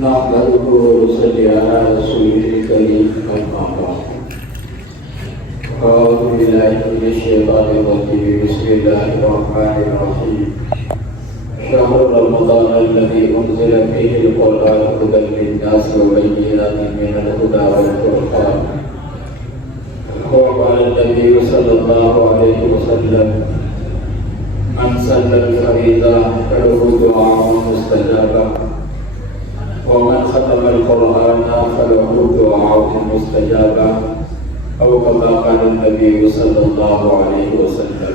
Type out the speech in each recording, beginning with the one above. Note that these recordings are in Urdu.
نحمده ونصلي على رسوله الكريم أما بعد أعوذ بالله من الشيطان الرجيم بسم الله الرحمن الرحيم شهر رمضان الذي أنزل فيه القرآن هدى للناس وبينات من الهدى والفرقان وقال النبي صلى الله عليه وسلم من صلى الفريضة فله دعاء مستجابا ومن ختم القرآن فله دعاء مستجابا أو كما قال النبي صلى الله عليه وسلم.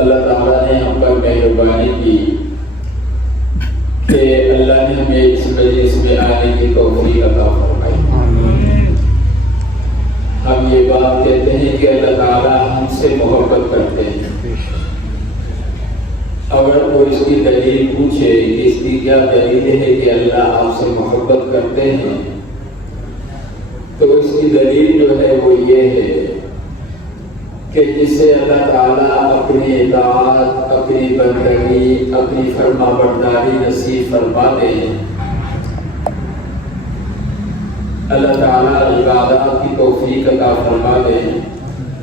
اللہ تعالیٰ نے ہم پر مہربانی کی کہ اللہ نے ہمیں اس مجلس میں آنے کی توفیق عطا فرمائی. ہم یہ بات کہتے ہیں کہ اللہ تعالیٰ ہم سے محبت کرتے ہیں. اگر کوئی اس کی دلیل پوچھے کہ اس کی کیا دلیل ہے کہ اللہ آپ سے محبت کرتے ہیں، تو اس کی دلیل جو ہے وہ یہ ہے کہ جسے اللہ تعالیٰ اپنی اطاعت، اپنی بندگی، اپنی فرما برداری نصیب فرما دے، اللہ تعالیٰ عبادات کی توفیق عطا فرما دے،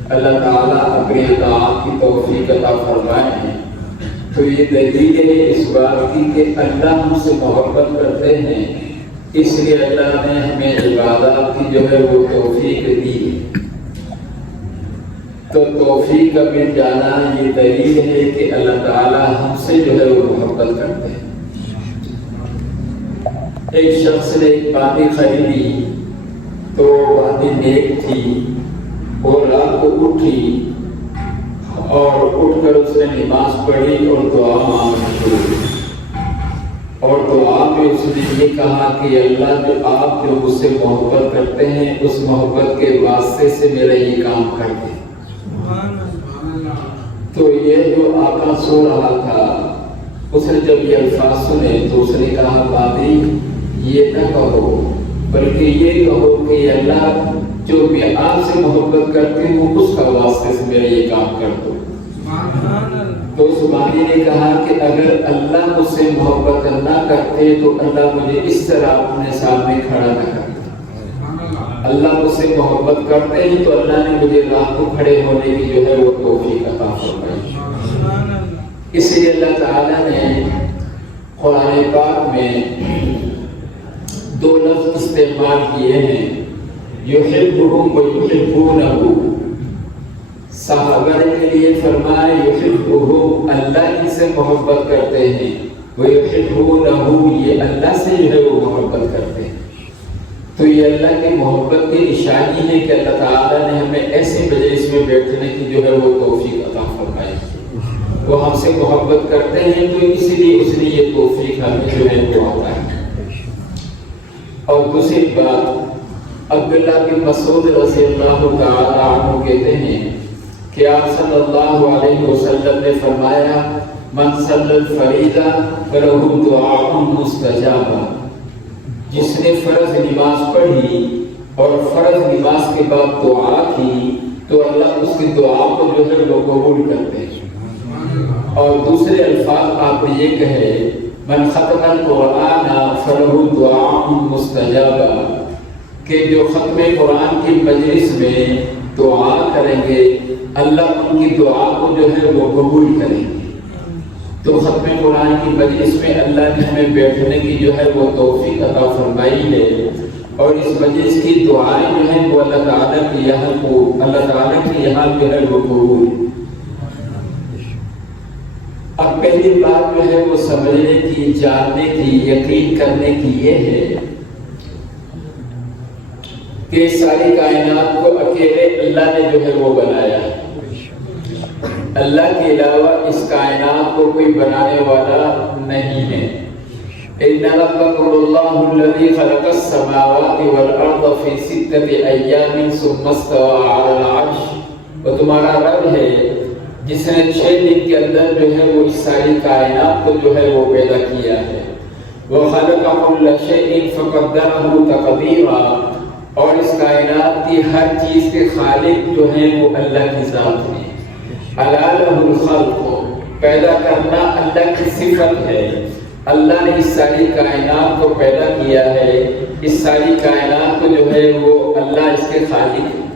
اللہ تعالیٰ اپنی اطاعت کی توفیق عطا فرمائے، تو یہ دلیل ہے اس بات کی کہ اللہ ہم سے محبت کرتے ہیں، اس لیے اللہ نے ہمیں عبادات کی جو ہے وہ توفیق دی. تو توفیق کا مل جانا یہ دلیل ہے کہ اللہ تعالیٰ ہم سے جو ہے وہ محبت کرتے ہیں. ایک شخص نے ایک پانی خریدی تو پانی نیک تھی، اور رات کو اٹھی اور اٹھ کر اس نے نماز پڑھی اور دعا مانگنا شروع کی. اور دعا میں اس نے یہ کہا کہ اللہ جو آپ جو مجھ سے محبت کرتے ہیں اس محبت کے واسطے سے میرا یہ کام کر دیں. تو یہ جو آقا سو رہا تھا اس نے جب یہ الفاظ سنے تو اس نے کہا بابی یہ نہ کہو بلکہ یہ کہو کہ اللہ جو میں آپ سے محبت کرتی ہوں اس کا واسطے سے میرا یہ کام کر دو. تو اس بانی نے کہا کہ اگر اللہ مجھ سے محبت نہ کرتے تو اللہ مجھے اس طرح اپنے سامنے کھڑا نہ کرتا. اللہ مجھ سے محبت کرتے ہیں تو اللہ نے مجھے رات کو کھڑے ہونے کی جو ہے وہ توفیق عطا فرمائی. اس لیے اللہ تعالیٰ نے قرآن پاک میں دو لفظ استعمال کیے ہیں، یحبہم و یحبونہ. صحابہ کے لیے فرمائے یحبہم اللہ ان سے محبت کرتے ہیں، و یحبونہ یہ اللہ سے جو ہے وہ محبت کرتے ہیں. تو یہ اللہ کی محبت کی نشانی ہے کہ اللہ تعالیٰ نے ہمیں ایسے مجلس میں بیٹھنے کی جو ہے وہ توفیق عطا فرمائی. وہ ہم سے محبت کرتے ہیں تو اسی لیے اس نے یہ توفیق ہمیں جو ہے وہ عطا ہے. اور دوسری بات، عبداللہ بن مسعود رضی اللہ تعالیٰ عنہ کہتے ہیں کہ آپ صلی اللہ علیہ وسلم نے فرمایا من صلی الفریضہ فلہ دعاء مستجابہ. جس نے فرض نماز پڑھی اور فرض نماز کے بعد دعا کی تو اللہ اس کی دعا کو جو ہے وہ قبول کرتے ہیں. اور دوسرے الفاظ آپ نے یہ کہے من ختم القرآن فلہ دعاء مستجابہ کہ جو ختم قرآن کی مجلس میں دعا کریں گے اللہ ان کی دعا کو جو ہے وہ قبول کریں گے. تو ختم قرآن کی مجلس میں اللہ نے ہمیں بیٹھنے کی جو ہے وہ توفیق عطا فرمائی ہے، اور اس مجلس کی دعائیں جو ہیں وہ اللہ تعالیٰ کے یہاں جو ہے وہ قبول. اب پہلی بات جو ہے وہ سمجھنے کی، جاننے کی، یقین کرنے کی یہ ہے کہ ساری کائنات کو اکیلے اللہ نے جو ہے وہ بنایا ہے. اللہ کے علاوہ اس کائنات کو کوئی بنانے والا نہیں ہے. إِنَّ رَبَّكُمُ اللَّهُ الَّذِي خَلَقَ السَّمَاوَاتِ وَالْأَرْضَ فِي سِتَّةِ أَيَّامٍ ثُمَّ اسْتَوَىٰ عَلَى الْعَرْشِ. وہ تمہارا رب ہے جس نے 6 دن کے اندر جو ہے وہ اس ساری کائنات کو جو ہے وہ پیدا کیا ہے. وَخَلَقَ كُلَّ شَيْءٍ فَقَدَّرَهُ تَقْدِيرًا. اور اس کائنات کی ہر چیز کے خالق جو ہیں وہ اللہ کی ذات ہے۔ الا لہ الخلق، پیدا کرنا اللہ کی صفت ہے۔ اللہ نے اس ساری کائنات کو پیدا کیا ہے، اس ساری کائنات کو جو ہے وہ اللہ اس کے خالق ہے۔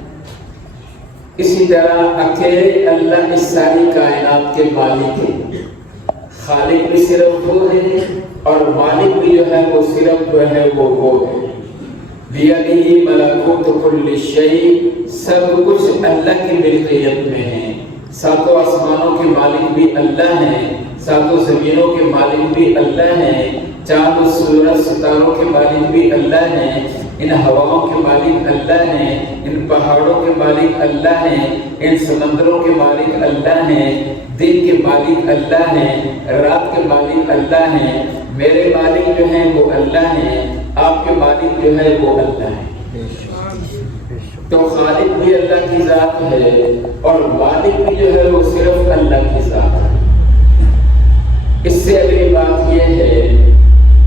اسی طرح اکیلے اللہ اس ساری کائنات کے مالک ہے۔ خالق بھی صرف وہ ہے اور مالک بھی جو ہے وہ صرف جو ہے وہ ہے۔ بیدہ ملکوت کل شیء، سب کچھ اللہ کی ملکیت میں ہے۔ ساتوں آسمانوں کے مالک بھی اللہ ہیں، ساتوں زمینوں کے مالک بھی اللہ ہیں، چاند و سورج ستاروں کے مالک بھی اللہ ہیں، ان ہواؤں کے مالک اللہ ہیں، ان پہاڑوں کے مالک اللہ ہیں، ان سمندروں کے مالک اللہ ہیں، دن کے مالک اللہ ہیں، رات کے مالک اللہ ہیں۔ میرے مالک جو ہیں وہ اللہ ہیں، آپ کے مالک جو ہے وہ اللہ ہیں۔ تو خالق بھی اللہ کی ذات ہے اور مالک بھی جو ہے وہ صرف اللہ کی ذات ہے۔ اس سے اگلی بات یہ ہے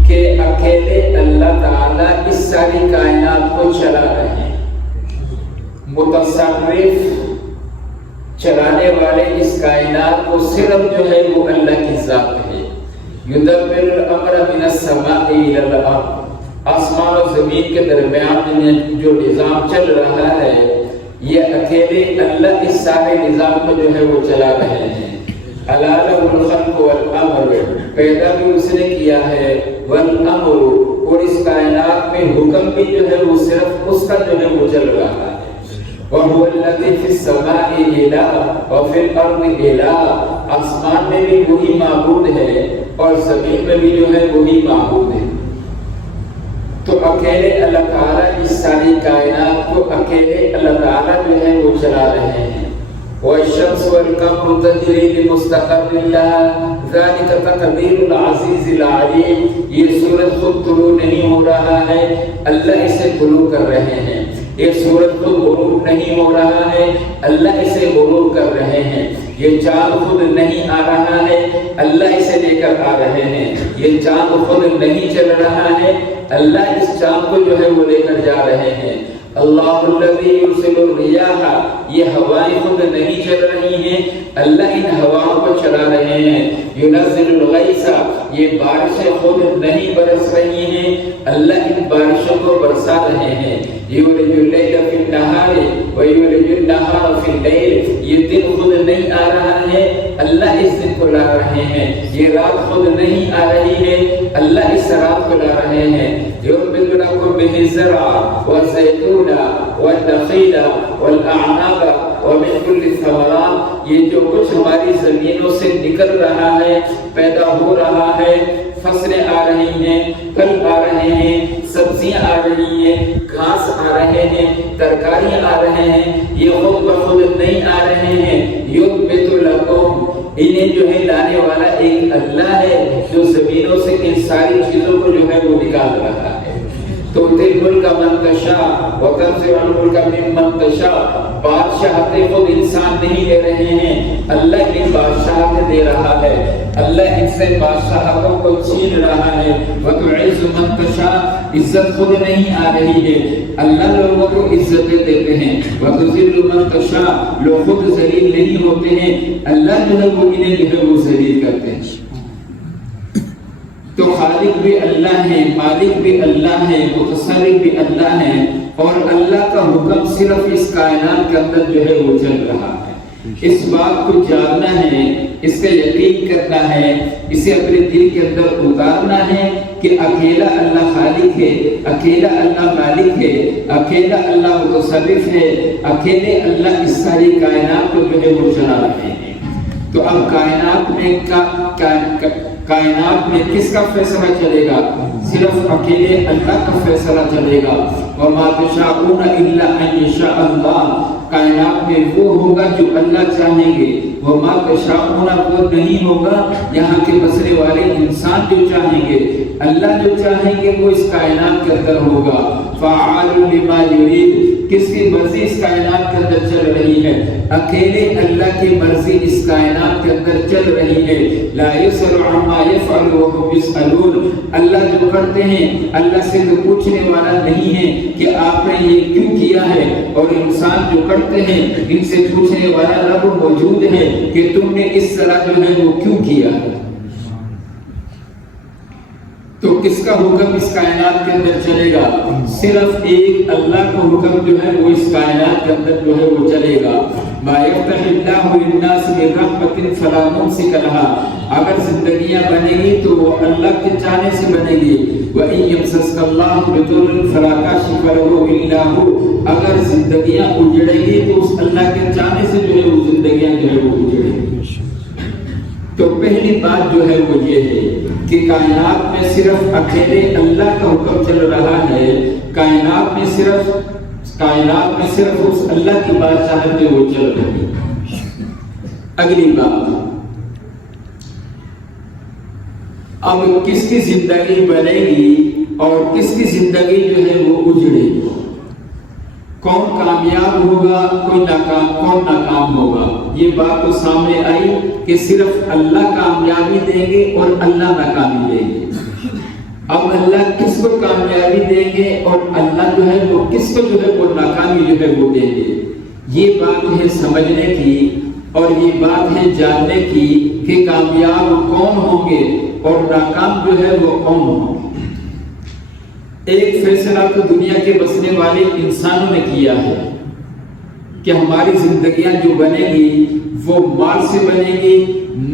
کہ اکیلے اللہ تعالیٰ اس ساری کائنات کو چلا رہے ہیں۔ متصرف، چلانے والے اس کائنات کو صرف جو ہے وہ اللہ کی ذات ہے۔ یدبر الامر من السماء الی الارض، آسمان و زمین کے درمیان میں جو نظام چل رہا ہے یہ اکیلے اللہ اس سارے نظام کو جو ہے وہ چلا رہے ہیں۔ الا لہ الخلق والامر، پیدا بھی اس نے کیا ہے، والامر، اور اس کائنات میں حکم بھی جو ہے وہ صرف اس کا جو ہے وہ چل رہا ہے۔ وَهُوَ الَّذِي فِي السَّمَاءِ إِلَٰهٌ وَفِي الْأَرْضِ إِلَٰهٌ، آسمان میں بھی وہی معبود ہے اور زمین میں بھی جو ہے وہی معبود ہے۔ تو اکیلے اللہ تعالیٰ اس ساری کائنات کو اکیلے اللہ تعالیٰ جو ہے وہ چلا رہے ہیں۔ وَالشَّمْسُ وَالْقَمَرُ تَجْرِي لِمُسْتَقَرٍّ لَهَا ذَلِكَ تَقْدِيرُ الْعَزِيزِ الْعَلِيمِ، یہ سورج خود طلوع نہیں ہو رہا ہے، اللہ اسے طلوع کر رہے ہیں۔ یہ سورج خود غروب نہیں ہو رہا ہے، اللہ اسے غروب کر رہے ہیں۔ یہ چاند خود نہیں آ رہا ہے، اللہ اسے لے کر آ رہے ہیں۔ یہ چاند خود نہیں چل رہا ہے، اللہ اس چاند کو جو ہے وہ لے کر جا رہے ہیں۔ اللہ الذی یرسل الریاح، یہ ہوائیں خود نہیں چل رہی ہیں، اللہ ان ہواؤں کو چلا رہے ہیں۔ ینزل الغیث، یہ بارشیں خود نہیں برس رہی ہیں، اللہ ان بارشوں کو برسا رہے ہیں۔ یولج اللیل فی النہار ویولج النہار فی اللیل، یہ دن خود نہیں آ رہا ہے، اللہ اس دن کو لا رہے ہیں۔ یہ رات خود نہیں آ رہی ہے، اللہ اس رات کو لا رہے ہیں۔ ینبت لکم بہ الزرع والزیتون والنخیل والاعناب ومن کل الثمرات، یہ جو کچھ ہماری زمینوں سے نکل رہا ہے، پیدا ہو رہا ہے، فصلیں آ رہی ہیں، پھل آ رہے ہیں، سبزیاں آ رہی ہیں، گھاس آ رہے ہیں، ترکاریاں آ رہے ہیں، یہ خود بخود نہیں آ رہے ہیں۔ ینبت لکم، انہیں جو ہے لانے والا ایک اللہ ہے جو زمینوں سے ان ساری چیزوں کو جو ہے وہ نکال رہا ہے۔ تو تل ملک من تشاء وتنزع الملک ممن تشاء، بادشاہتیں خود انسان نہیں دے رہے ہیں، اللہ ان بادشاہتیں دے رہا ہے، اللہ ان سے بادشاہتوں کو چھین رہا ہے۔ وتعز من تشاء، عزت خود نہیں آ رہی ہے، اللہ لوگوں کو عزتیں دیتے ہیں۔ وتذل من تشاء، لوگ خود ذلیل نہیں ہوتے ہیں، اللہ جو ہے وہ انہیں جو ہے وہ ذلیل کرتے ہیں۔ تو خالق بھی اللہ ہے، مالک بھی اللہ ہے، متصرف بھی اللہ ہے، اور اللہ کا حکم صرف اس کائنات کے اندر جو ہے وہ چل رہا ہے۔ اس بات کو جاننا ہے، اس کا یقین کرنا ہے، اسے اپنے دل کے اندر اتارنا ہے کہ اکیلا اللہ خالق ہے، اکیلا اللہ مالک ہے، اکیلا اللہ متصرف ہے، اکیلے اللہ اس ساری کائنات کو جو ہے وہ چلا رہے ہیں۔ تو اب کائنات میں کس کا فیصلہ چلے گا؟ صرف اکیلے اللہ کا فیصلہ چلے گا۔ وَمَا تَشَاءُونَ إِلَّا أَن يَشَاءَ اللَّهُ، کائنات میں وہ ہوگا جو اللہ چاہیں گے، وما تشاءون وہ نہیں ہوگا یہاں کے بسنے والے انسان جو چاہیں گے، اللہ جو چاہیں گے وہ اس کائنات کے اندر ہوگا۔ فعال لما یرید، کس کی مرضی اس کائنات کے اندر چل رہی ہے؟ اکیلے اللہ کی مرضی اس کائنات کے اندر چل رہی ہے۔ لا یسأل عما یفعل وهم یسألون، اللہ جو کرتے ہیں اللہ سے تو پوچھنے والا نہیں ہے کہ آپ نے یہ کیوں کیا ہے، اور انسان جو کرتے ہیں ان سے پوچھنے والا رب موجود ہے کہ تم نے اس طرح جو ہے وہ کیوں کیا۔ تو کس کا حکم اس کائنات کے اندر چلے گا؟ صرف ایک اللہ کا حکم جو ہے وہ اس کائنات کے اندر جو ہے وہ چلے گا۔ ما یفتح اللہ للناس من رحمت فلا ممسک لها، اگر زندگیاں بنے گی تو وہ اللہ کے چاہنے سے بنے گی۔ وَإِن يَمْسَسْكَ اللَّهُ بِضُرٍّ فَلَا كَاشِفَ لَهُ إِلَّا هُوَ، اگر زندگیاں اجڑے گی تو اس اللہ کے چاہنے سے جو ہے وہ زندگیاں جو ہے وہ اجڑے گی۔ تو پہلی بات جو ہے وہ یہ ہے کہ کائنات میں صرف اکیلے اللہ کا حکم چل رہا ہے، کائنات میں صرف اس اللہ کی بات چاہتے وہ چل رہی ہے۔ اگلی بات، اب کس کی زندگی بنے گی اور کس کی زندگی جو ہے وہ اجڑے گی؟ کون کامیاب ہوگا، کون ناکام ہوگا؟ یہ بات تو سامنے آئی کہ صرف اللہ کامیابی دیں گے اور اللہ ناکامی دیں گے۔ اب اللہ کس کو کامیابی دیں گے اور اللہ جو ہے وہ کس کو جو ہے وہ ناکامی جو ہے وہ دیں گے؟ یہ بات ہے سمجھنے کی اور یہ بات ہے جاننے کی کہ کامیاب کون ہوں گے اور ناکام جو ہے وہ کون ہوں گے۔ ایک فیصلہ تو دنیا کے بسنے والے انسانوں نے کیا ہے کہ ہماری زندگیاں جو بنے گی وہ مال سے بنے گی،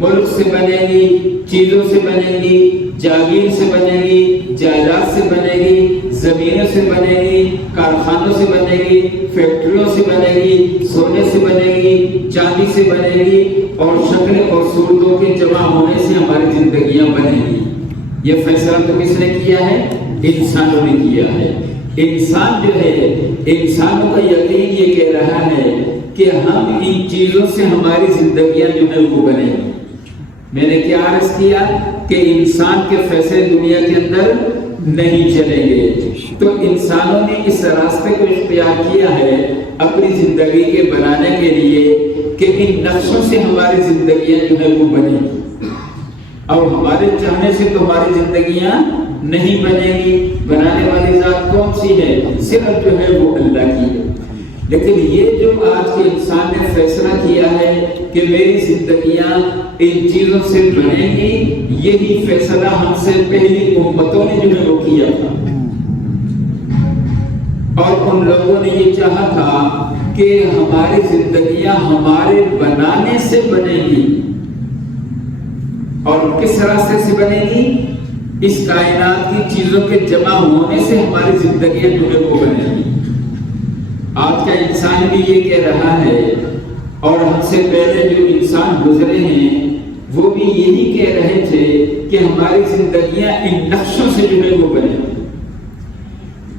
ملک سے بنے گی، چیزوں سے بنے گی، جاگیر سے بنے گی، جائیداد سے بنے گی، زمینوں سے بنے گی، کارخانوں سے بنے گی، فیکٹریوں سے بنے گی، سونے سے بنے گی، چاندی سے بنے گی، اور شکلیں اور صورتوں کے جمع ہونے سے ہماری زندگیاں بنے گی۔ یہ فیصلہ تو کس نے کیا ہے؟ انسانوں نے کیا ہے۔ انسان جو ہے، انسانوں کا یقین یہ کہہ رہا ہے کہ ہم ان چیزوں سے ہماری زندگیاں جو ہے وہ بنے گی۔ میں نے کیا عرض کیا کہ انسان کے فیصلے دنیا کے اندر نہیں چلیں گے، تو انسانوں نے اس راستے کو اختیار کیا ہے اپنی زندگی کے بنانے کے لیے کہ ان نقشوں سے ہماری زندگیاں جو ہے وہ بنے گی، اور ہمارے چاہنے سے تو ہماری زندگیاں نہیں بنے گی۔ بنانے والی ذات کون سی ہے؟ صرف جو ہے وہ اللہ کی ہے۔ لیکن یہ جو آج کے انسان نے فیصلہ کیا ہے کہ میری زندگیاں ان چیزوں سے بنیں گی، یہی فیصلہ ہم سے پہلی امتوں نے جو ہے وہ کیا تھا، اور ان لوگوں نے یہ چاہا تھا کہ ہماری زندگیاں ہمارے بنانے سے بنیں گی، اور کس راستے سے بنے گی؟ اس کائنات کی چیزوں کے جمع ہونے سے ہماری زندگیاں جو ہے وہ بنے گی۔ آج کا انسان بھی یہ کہہ رہا ہے، اور ہم سے پہلے جو انسان گزرے ہیں وہ بھی یہی کہہ رہے تھے کہ ہماری زندگیاں ان نقشوں سے جو ہے وہ بنے گی۔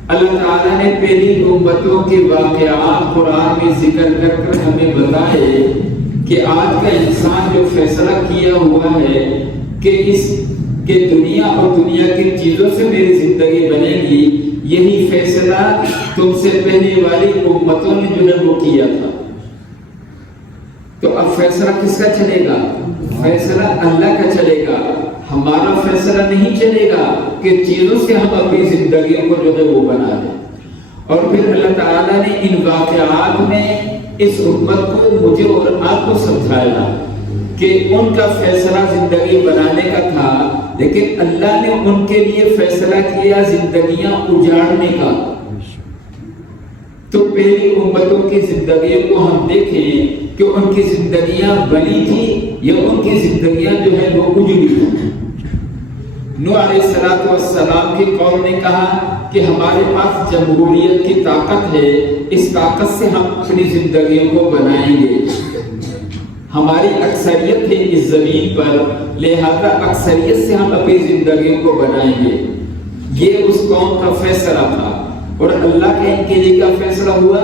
اللہ تعالیٰ نے پہلی امتوں کے واقعات قرآن میں ذکر کر کر ہمیں بتائے کہ آج کا انسان جو فیصلہ کیا ہوا ہے کہ دنیا اور دنیا کی چیزوں سے میری زندگی بنے گی، یہی فیصلہ تم سے پہلے والی امتوں نے جو ہے وہ کیا تھا۔ تو اب فیصلہ کس کا چلے گا؟ فیصلہ اللہ کا چلے گا۔ ہمارا فیصلہ نہیں چلے گا کہ چیزوں سے ہم اپنی زندگیوں کو جو ہے وہ بنا دیں۔ اور پھر اللہ تعالیٰ نے ان واقعات میں اس امت کو، مجھے اور آپ کو سمجھایا کہ ان کا فیصلہ زندگی بنانے کا تھا، لیکن اللہ نے ان کے لیے فیصلہ کیا زندگیاں اجاڑنے کا۔ تو پہلی امتوں کی زندگیوں کو ہم دیکھیں کہ ان کی زندگیاں بنی تھی یا ان کی زندگیاں جو ہے وہ اجڑی تھی۔ نوح علیہ السلام کی قوم نے کہا کہ ہمارے پاس جمہوریت کی طاقت ہے، اس طاقت سے ہم اپنی زندگیوں کو بنائیں گے، ہماری اکثریت ہے اس زمین پر، لہذا اکثریت سے ہم اپنی زندگیوں کو بنائیں گے۔ یہ اس قوم کا فیصلہ تھا، اور اللہ کے ان کے لیے کیا فیصلہ ہوا؟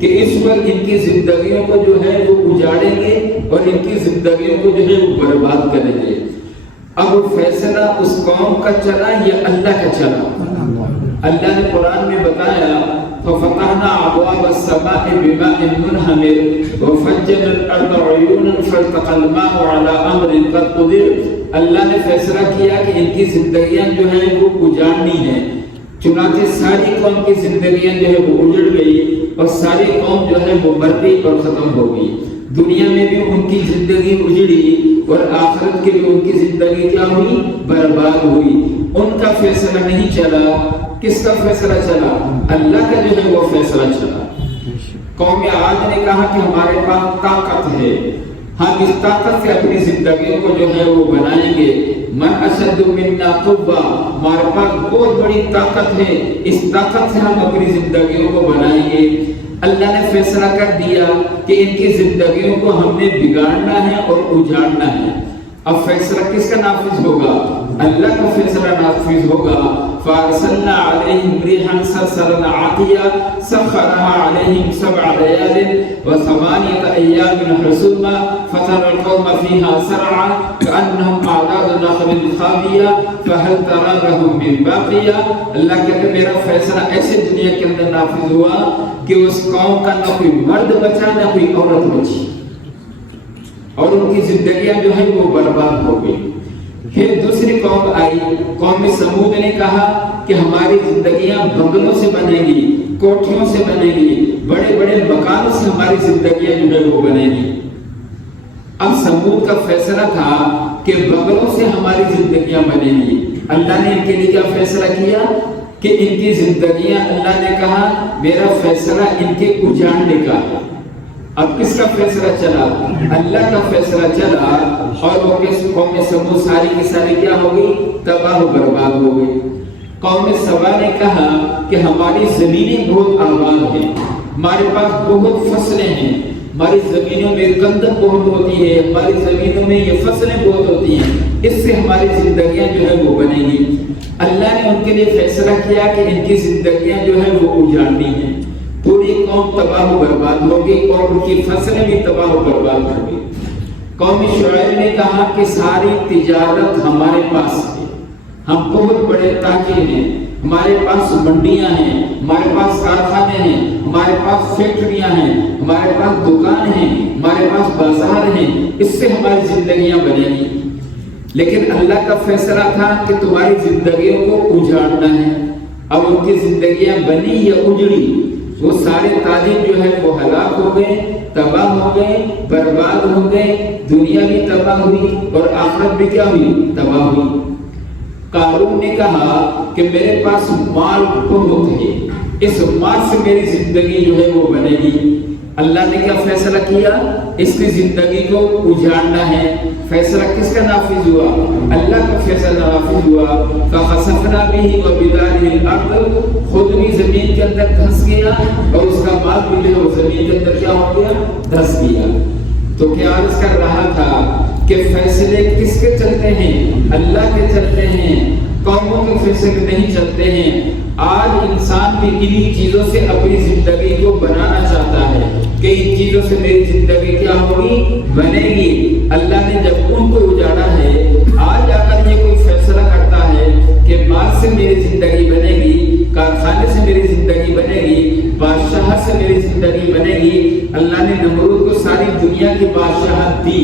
کہ اس پر ان کی زندگیوں کو جو ہے وہ اجاڑیں گے اور ان کی زندگیوں کو جو ہے وہ برباد کریں گے۔ اب فیصلہ اس قوم کا چلا یا اللہ کا چلا؟ اللہ نے قرآن میں بتایا فَفَتَحْنَا أَبْوَابَ السَّمَاءِ بِمَاءٍ مُنْهَمِرٍ وَفَجَّرْنَا الْأَرْضَ عُيُونًا فَالْتَقَى الْمَاءُ عَلَى أَمْرٍ قَدْ قُدِرَ۔ اللہ نے فیصلہ کیا کہ ان کی زندگیاں جو ہیں وہ اجاڑنی ہیں، چنانچہ ساری قوم کی زندگیاں جو ہے وہ اجڑ گئی اور ساری قوم جو ہے وہ مر گئی اور ختم ہو گئی۔ دنیا میں بھی ان کی زندگی اجڑی اور آخرت کے بھی ان کی زندگی کیا ہوئی؟ برباد ہوئی۔ ان کا فیصلہ نہیں چلا، کس کا فیصلہ چلا؟ اللہ کا جو ہے وہ فیصلہ چلا۔ قوم عاد نے کہا کہ ہمارے پاس طاقت ہے، ہم اس طاقت سے اپنی زندگیوں کو جو ہے وہ بنائیں گے۔ من اشد منا قوہ، ہمارے پاس بہت بڑی طاقت ہے، اس طاقت سے ہم اپنی زندگیوں کو بنائیں گے۔ اللہ نے فیصلہ کر دیا کہ ان کی زندگیوں کو ہم نے بگاڑنا ہے اور اجاڑنا ہے۔ اب فیصلہ کس کا نافذ ہوگا؟ اللہ کا فیصلہ نافذ ہوگا۔ فارسلنا علیہم ریحا صرصرا عاتیا سخرها علیہم 7 لیال و8 ایام حسوما فترى القوم فيها سرعا كأنهم أعداد نخل خاوية فهل ترى لهم من باقية۔ اللہ کہتے ہیں میرا فیصلہ ایسے دنیا کے اندر نافذ ہوا کہ اس قوم کا نہ کوئی مرد بچا نہ کوئی عورت بچی اور ان کی زندگیاں جو ہیں وہ برباد ہو گئی۔ پھر دوسری قوم آئی، قوم سمود نے کہا کہ ہماری زندگیاں بنگلوں سے بنے گی، کوٹھیوں سے بنے گی، بڑے بڑے مکانوں سے ہماری زندگیاں جو ہے وہ بنے گی۔ اب سمود کا فیصلہ تھا کہ بنگلوں سے ہماری زندگیاں بنے گی۔ اللہ نے ان کے لیے کیا فیصلہ کیا کہ ان کی زندگیاں، اللہ نے کہا میرا فیصلہ ان کے اجاڑنے کا ہے۔ اب کس کا فیصلہ چلا؟ اللہ کا فیصلہ چلا اور وہ قوم سمود ساری کی ساری کیا ہو گئی؟ تباہ و برباد ہو گئی۔ قوم سبا نے کہا کہ ہماری زمینیں بہت آباد ہیں، ہمارے پاس بہت فصلیں ہیں، ہماری زمینوں میں گندم بہت ہوتی ہے، ہماری زمینوں میں یہ فصلیں بہت ہوتی ہیں، اس سے ہماری زندگیاں جو ہے وہ بنیں گی۔ اللہ نے ان کے لیے فیصلہ کیا کہ ان کی زندگیاں جو ہے وہ اجاڑنی ہیں، پوری قوم تباہ و برباد ہوگی اور ان کی فصلیں بھی تباہ و برباد ہوگی۔ قوم شعیب نے کہا کہ ساری تجارت ہمارے پاس ہے، ہم بہت بڑے تاجر ہیں، ہمارے پاس منڈیاں ہیں، ہمارے پاس کارخانے ہیں، ہمارے پاس فیکٹریاں ہیں، ہمارے پاس دکان ہیں، ہمارے پاس بازار ہیں، اس سے ہماری زندگیاں بنیں گی۔ لیکن اللہ کا فیصلہ تھا کہ تمہاری زندگیوں کو اجاڑنا ہے۔ اب ان کی زندگیاں بنی یا اجڑی؟ وہ سارے تاجر جو ہے وہ ہلاک ہو گئے، تباہ ہو گئے، برباد ہو گئے، دنیا بھی تباہ ہوئی اور آخرت بھی کیا ہوئی؟ تباہ ہوئی۔ قارون نے کہا کہ میرے پاس مال بہت ہے، اس مال سے میری زندگی جو ہے وہ بنے گی۔ اللہ نے کیا فیصلہ کیا؟ اس کی زندگی کو اجاڑنا ہے۔ فیصلہ کس کا نافذ ہوا؟ اللہ کا فیصلہ نافذ ہوا۔ فَخَسَفْنَا بِهِ وَبِدَارِهِ الْأَرْضِ، خود بھی زمین کے اندر دھس گیا اور اس کا مال بھی جو ہے زمین کے اندر کیا ہو گیا؟ دھس گیا۔ تو کیا عرض کر رہا تھا کہ فیصلے کس کے چلتے ہیں؟ اللہ کے چلتے ہیں، قوموں کے فیصلے نہیں چلتے ہیں۔ آج انسان بھی انہی چیزوں سے اپنی زندگی کو بنانا چاہتا ہے کہ ان چیزوں سے میری زندگی کیا ہوگی؟ بنے گی۔ اللہ نے جب ان کو اجاڑا ہے، آج آ کر یہ کوئی فیصلہ کرتا ہے کہ مال سے میری زندگی بنے گی، کارخانے سے میری زندگی بنے گی، بادشاہت سے میری زندگی بنے گی۔ اللہ نے نمرود کو ساری دنیا کی بادشاہت دی،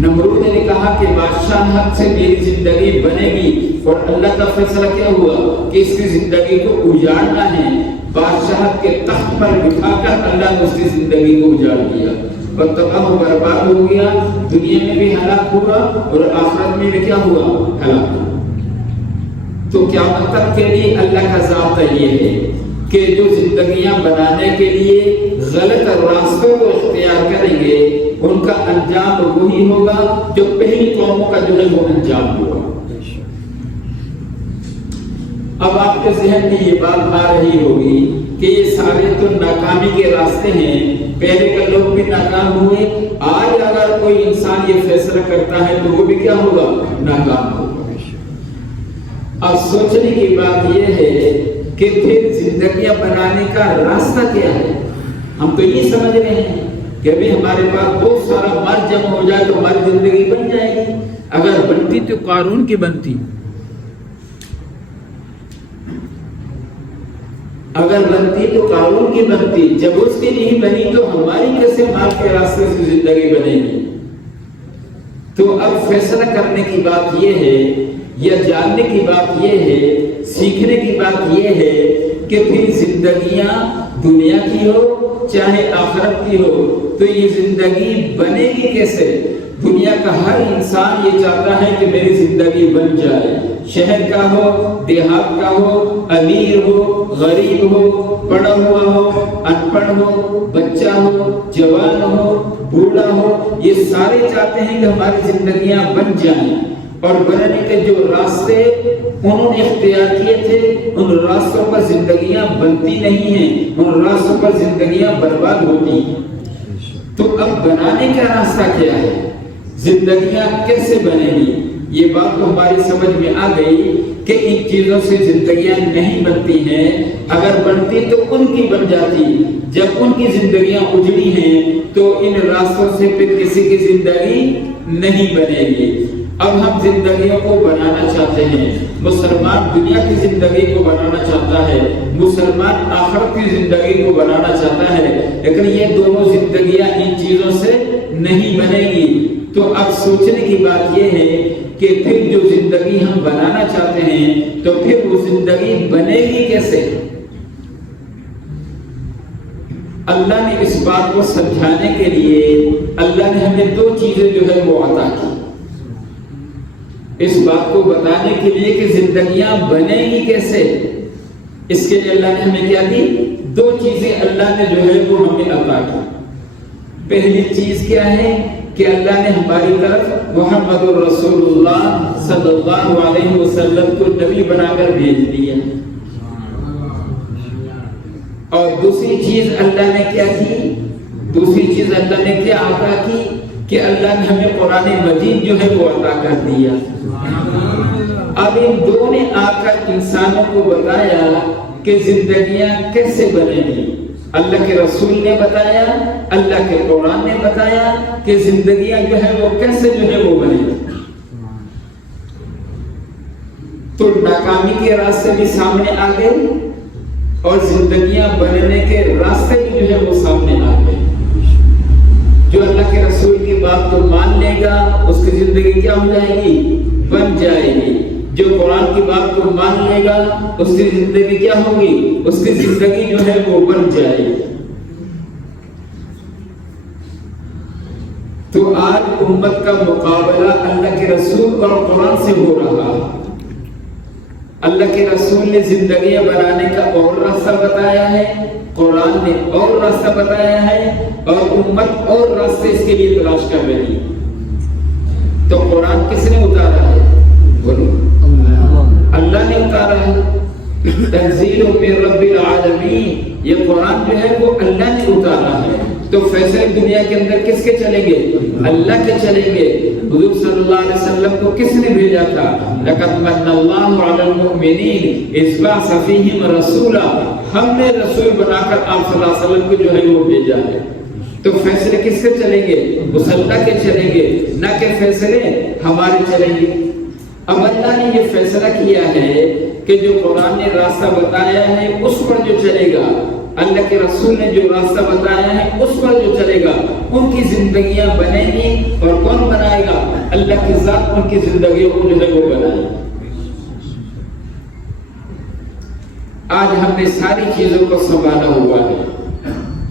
نمرود نے کہا کہ بادشاہت سے میری زندگی بنے گی، اور اللہ کا فیصلہ کیا ہوا کہ اس کی زندگی کو اجاڑنا ہے۔ بادشاہت کے تخت پر بٹھا کر اللہ نے اس کی زندگی کو اجاڑ دیا اور تباہ و برباد ہو گیا، دنیا میں بھی ہلاک ہوا اور آخرت میں بھی کیا ہوا؟ ہلاک ہوا۔ تو کیا مطلب کے لیے اللہ کا ضابطہ یہ ہے کہ جو زندگیاں بنانے کے لیے غلط راستوں کو اختیار کریں گے ان کا انجام وہی ہوگا جو پہلی قوموں کا جو ہے وہ انجام ہوگا۔ اب آپ کے ذہن میں یہ بات آ رہی ہوگی کہ یہ سارے تو ناکامی کے راستے ہیں، پہلے کے لوگ بھی ناکام ہوئے، آج اگر کوئی انسان یہ فیصلہ کرتا ہے تو وہ بھی کیا ہوگا؟ ناکام ہوگا۔ اب سوچنے کی بات یہ ہے کہ پھر زندگیاں بنانے کا راستہ کیا ہے؟ ہم تو یہ سمجھ رہے ہیں کہ ابھی ہمارے پاس بہت سارا مال جمع ہو جائے تو ہماری زندگی بن جائے گی. اگر بنتی تو قارون کی بنتی، اگر بنتی تو قارون کی بنتی. جب اس کی نہیں بنی تو ہماری کیسے مال کے راستے سے زندگی بنے گی؟ تو اب فیصلہ کرنے کی بات یہ ہے، یا جاننے کی بات یہ ہے، سیکھنے کی بات یہ ہے کہ پھر زندگیاں دنیا کی ہو چاہے آخرت کی ہو تو یہ زندگی بنے گی کیسے؟ دنیا کا ہر انسان یہ چاہتا ہے کہ میری زندگی بن جائے، شہر کا ہو، دیہات کا ہو، امیر ہو، غریب ہو، پڑھا ہوا ہو، ان پڑھ ہو، بچہ ہو، جوان ہو، بوڑھا ہو، یہ سارے چاہتے ہیں کہ ہماری زندگیاں بن جائیں. اور بننے کے جو راستے انہوں نے اختیار کیے تھے ان راستوں پر زندگیاں بنتی نہیں ہیں، ان راستوں پر زندگیاں برباد ہوتی ہیں. تو اب بنانے کا راستہ کیا ہے؟ زندگیاں کیسے بنے گی؟ یہ بات تو ہماری سمجھ میں آ گئی کہ ان چیزوں سے زندگیاں نہیں بنتی ہیں. اگر بنتی تو ان کی بن جاتی. جب ان کی زندگیاں اجڑی ہیں تو ان راستوں سے پھر کسی کی زندگی نہیں بنے گی. اب ہم زندگیوں کو بنانا چاہتے ہیں. مسلمان دنیا کی زندگی کو بنانا چاہتا ہے، مسلمان آخرت کی زندگی کو بنانا چاہتا ہے، لیکن یہ دونوں زندگیاں ان چیزوں سے نہیں بنے گی. تو اب سوچنے کی بات یہ ہے کہ پھر جو زندگی ہم بنانا چاہتے ہیں تو پھر وہ زندگی بنے گی کیسے؟ اللہ نے اس بات کو سمجھانے کے لیے اللہ نے ہمیں دو چیزیں جو ہے وہ عطا کی. اس بات کو بتانے کے لیے کہ زندگیاں بنے گی کیسے، اس کے لیے اللہ نے ہمیں کیا دی؟ دو چیزیں اللہ نے جو ہے وہ ہمیں عطا کی. پہلی چیز کیا ہے کہ اللہ نے ہماری طرف محمد رسول اللہ صلی اللہ علیہ وسلم کو نبی بنا کر بھیج دیا. اور دوسری چیز اللہ نے کیا کی؟ دوسری چیز اللہ نے کیا عطا کی کہ اللہ نے ہمیں قرآن مجید جو ہے وہ عطا کر دیا. اب ان دونوں نے آ کر انسانوں کو بتایا کہ زندگیاں کیسے بنے گی. اللہ کے رسول نے بتایا، اللہ کے قرآن نے بتایا کہ زندگیاں جو ہے وہ کیسے جو ہے وہ بنے گی. تو ناکامی کے راستے بھی سامنے آ گئے اور زندگیاں بننے کے راستے بھی جو ہے وہ سامنے آ گئے. جو اللہ کے رسول کی بات کو مان لے گا اس کی زندگی کیا ہو جائے گی؟ بن جائے گی. جو قرآن کی بات کو مان لے گا اس کی زندگی کیا ہوگی؟ اس کی زندگی جو ہے وہ بن جائے گی. تو آج امت کا مقابلہ اللہ کے رسول اور قرآن سے ہو رہا. اللہ کے رسول نے زندگیاں بنانے کا اور راستہ بتایا ہے، قرآن نے اور راستہ بتایا ہے، اور امت اور راستے اس کے لیے تلاش کر رہی. تو قرآن کس نے اتارا ہے؟ بولو، اللہ نے اتارا ہے. تنزیل من رب العالمین، یہ قرآن جو ہے وہ اللہ نے اتارا ہے. تو فیصلے دنیا کے اندر کس کے چلیں گے؟ اللہ کے چلیں گے. حضور صلی اللہ علیہ وسلم کو کس نے بھیجا تھا؟ لقد من اللہ علی المؤمنین اذ بعث فیہم رسولا، ہم نے رسول بنا کر آپ صلی اللہ علیہ وسلم کو جو ہے وہ بھیجا ہے. تو فیصلے کس کے چلیں گے؟ اس اللہ کے چلیں گے، نہ کہ فیصلے ہمارے چلیں گے. اب اللہ نے یہ فیصلہ کیا ہے کہ جو قرآن نے راستہ بتایا ہے اس پر جو چلے گا، اللہ کے رسول نے جو راستہ بتایا ہے اس پر جو چلے گا، ان کی زندگیاں بنیں گی. اور کون بنائے گا؟ اللہ کی ذات ان کی زندگیوں کو جو ہے وہ بنائے گا. آج ہم نے ساری چیزوں کو سنبھالا ہوا ہے.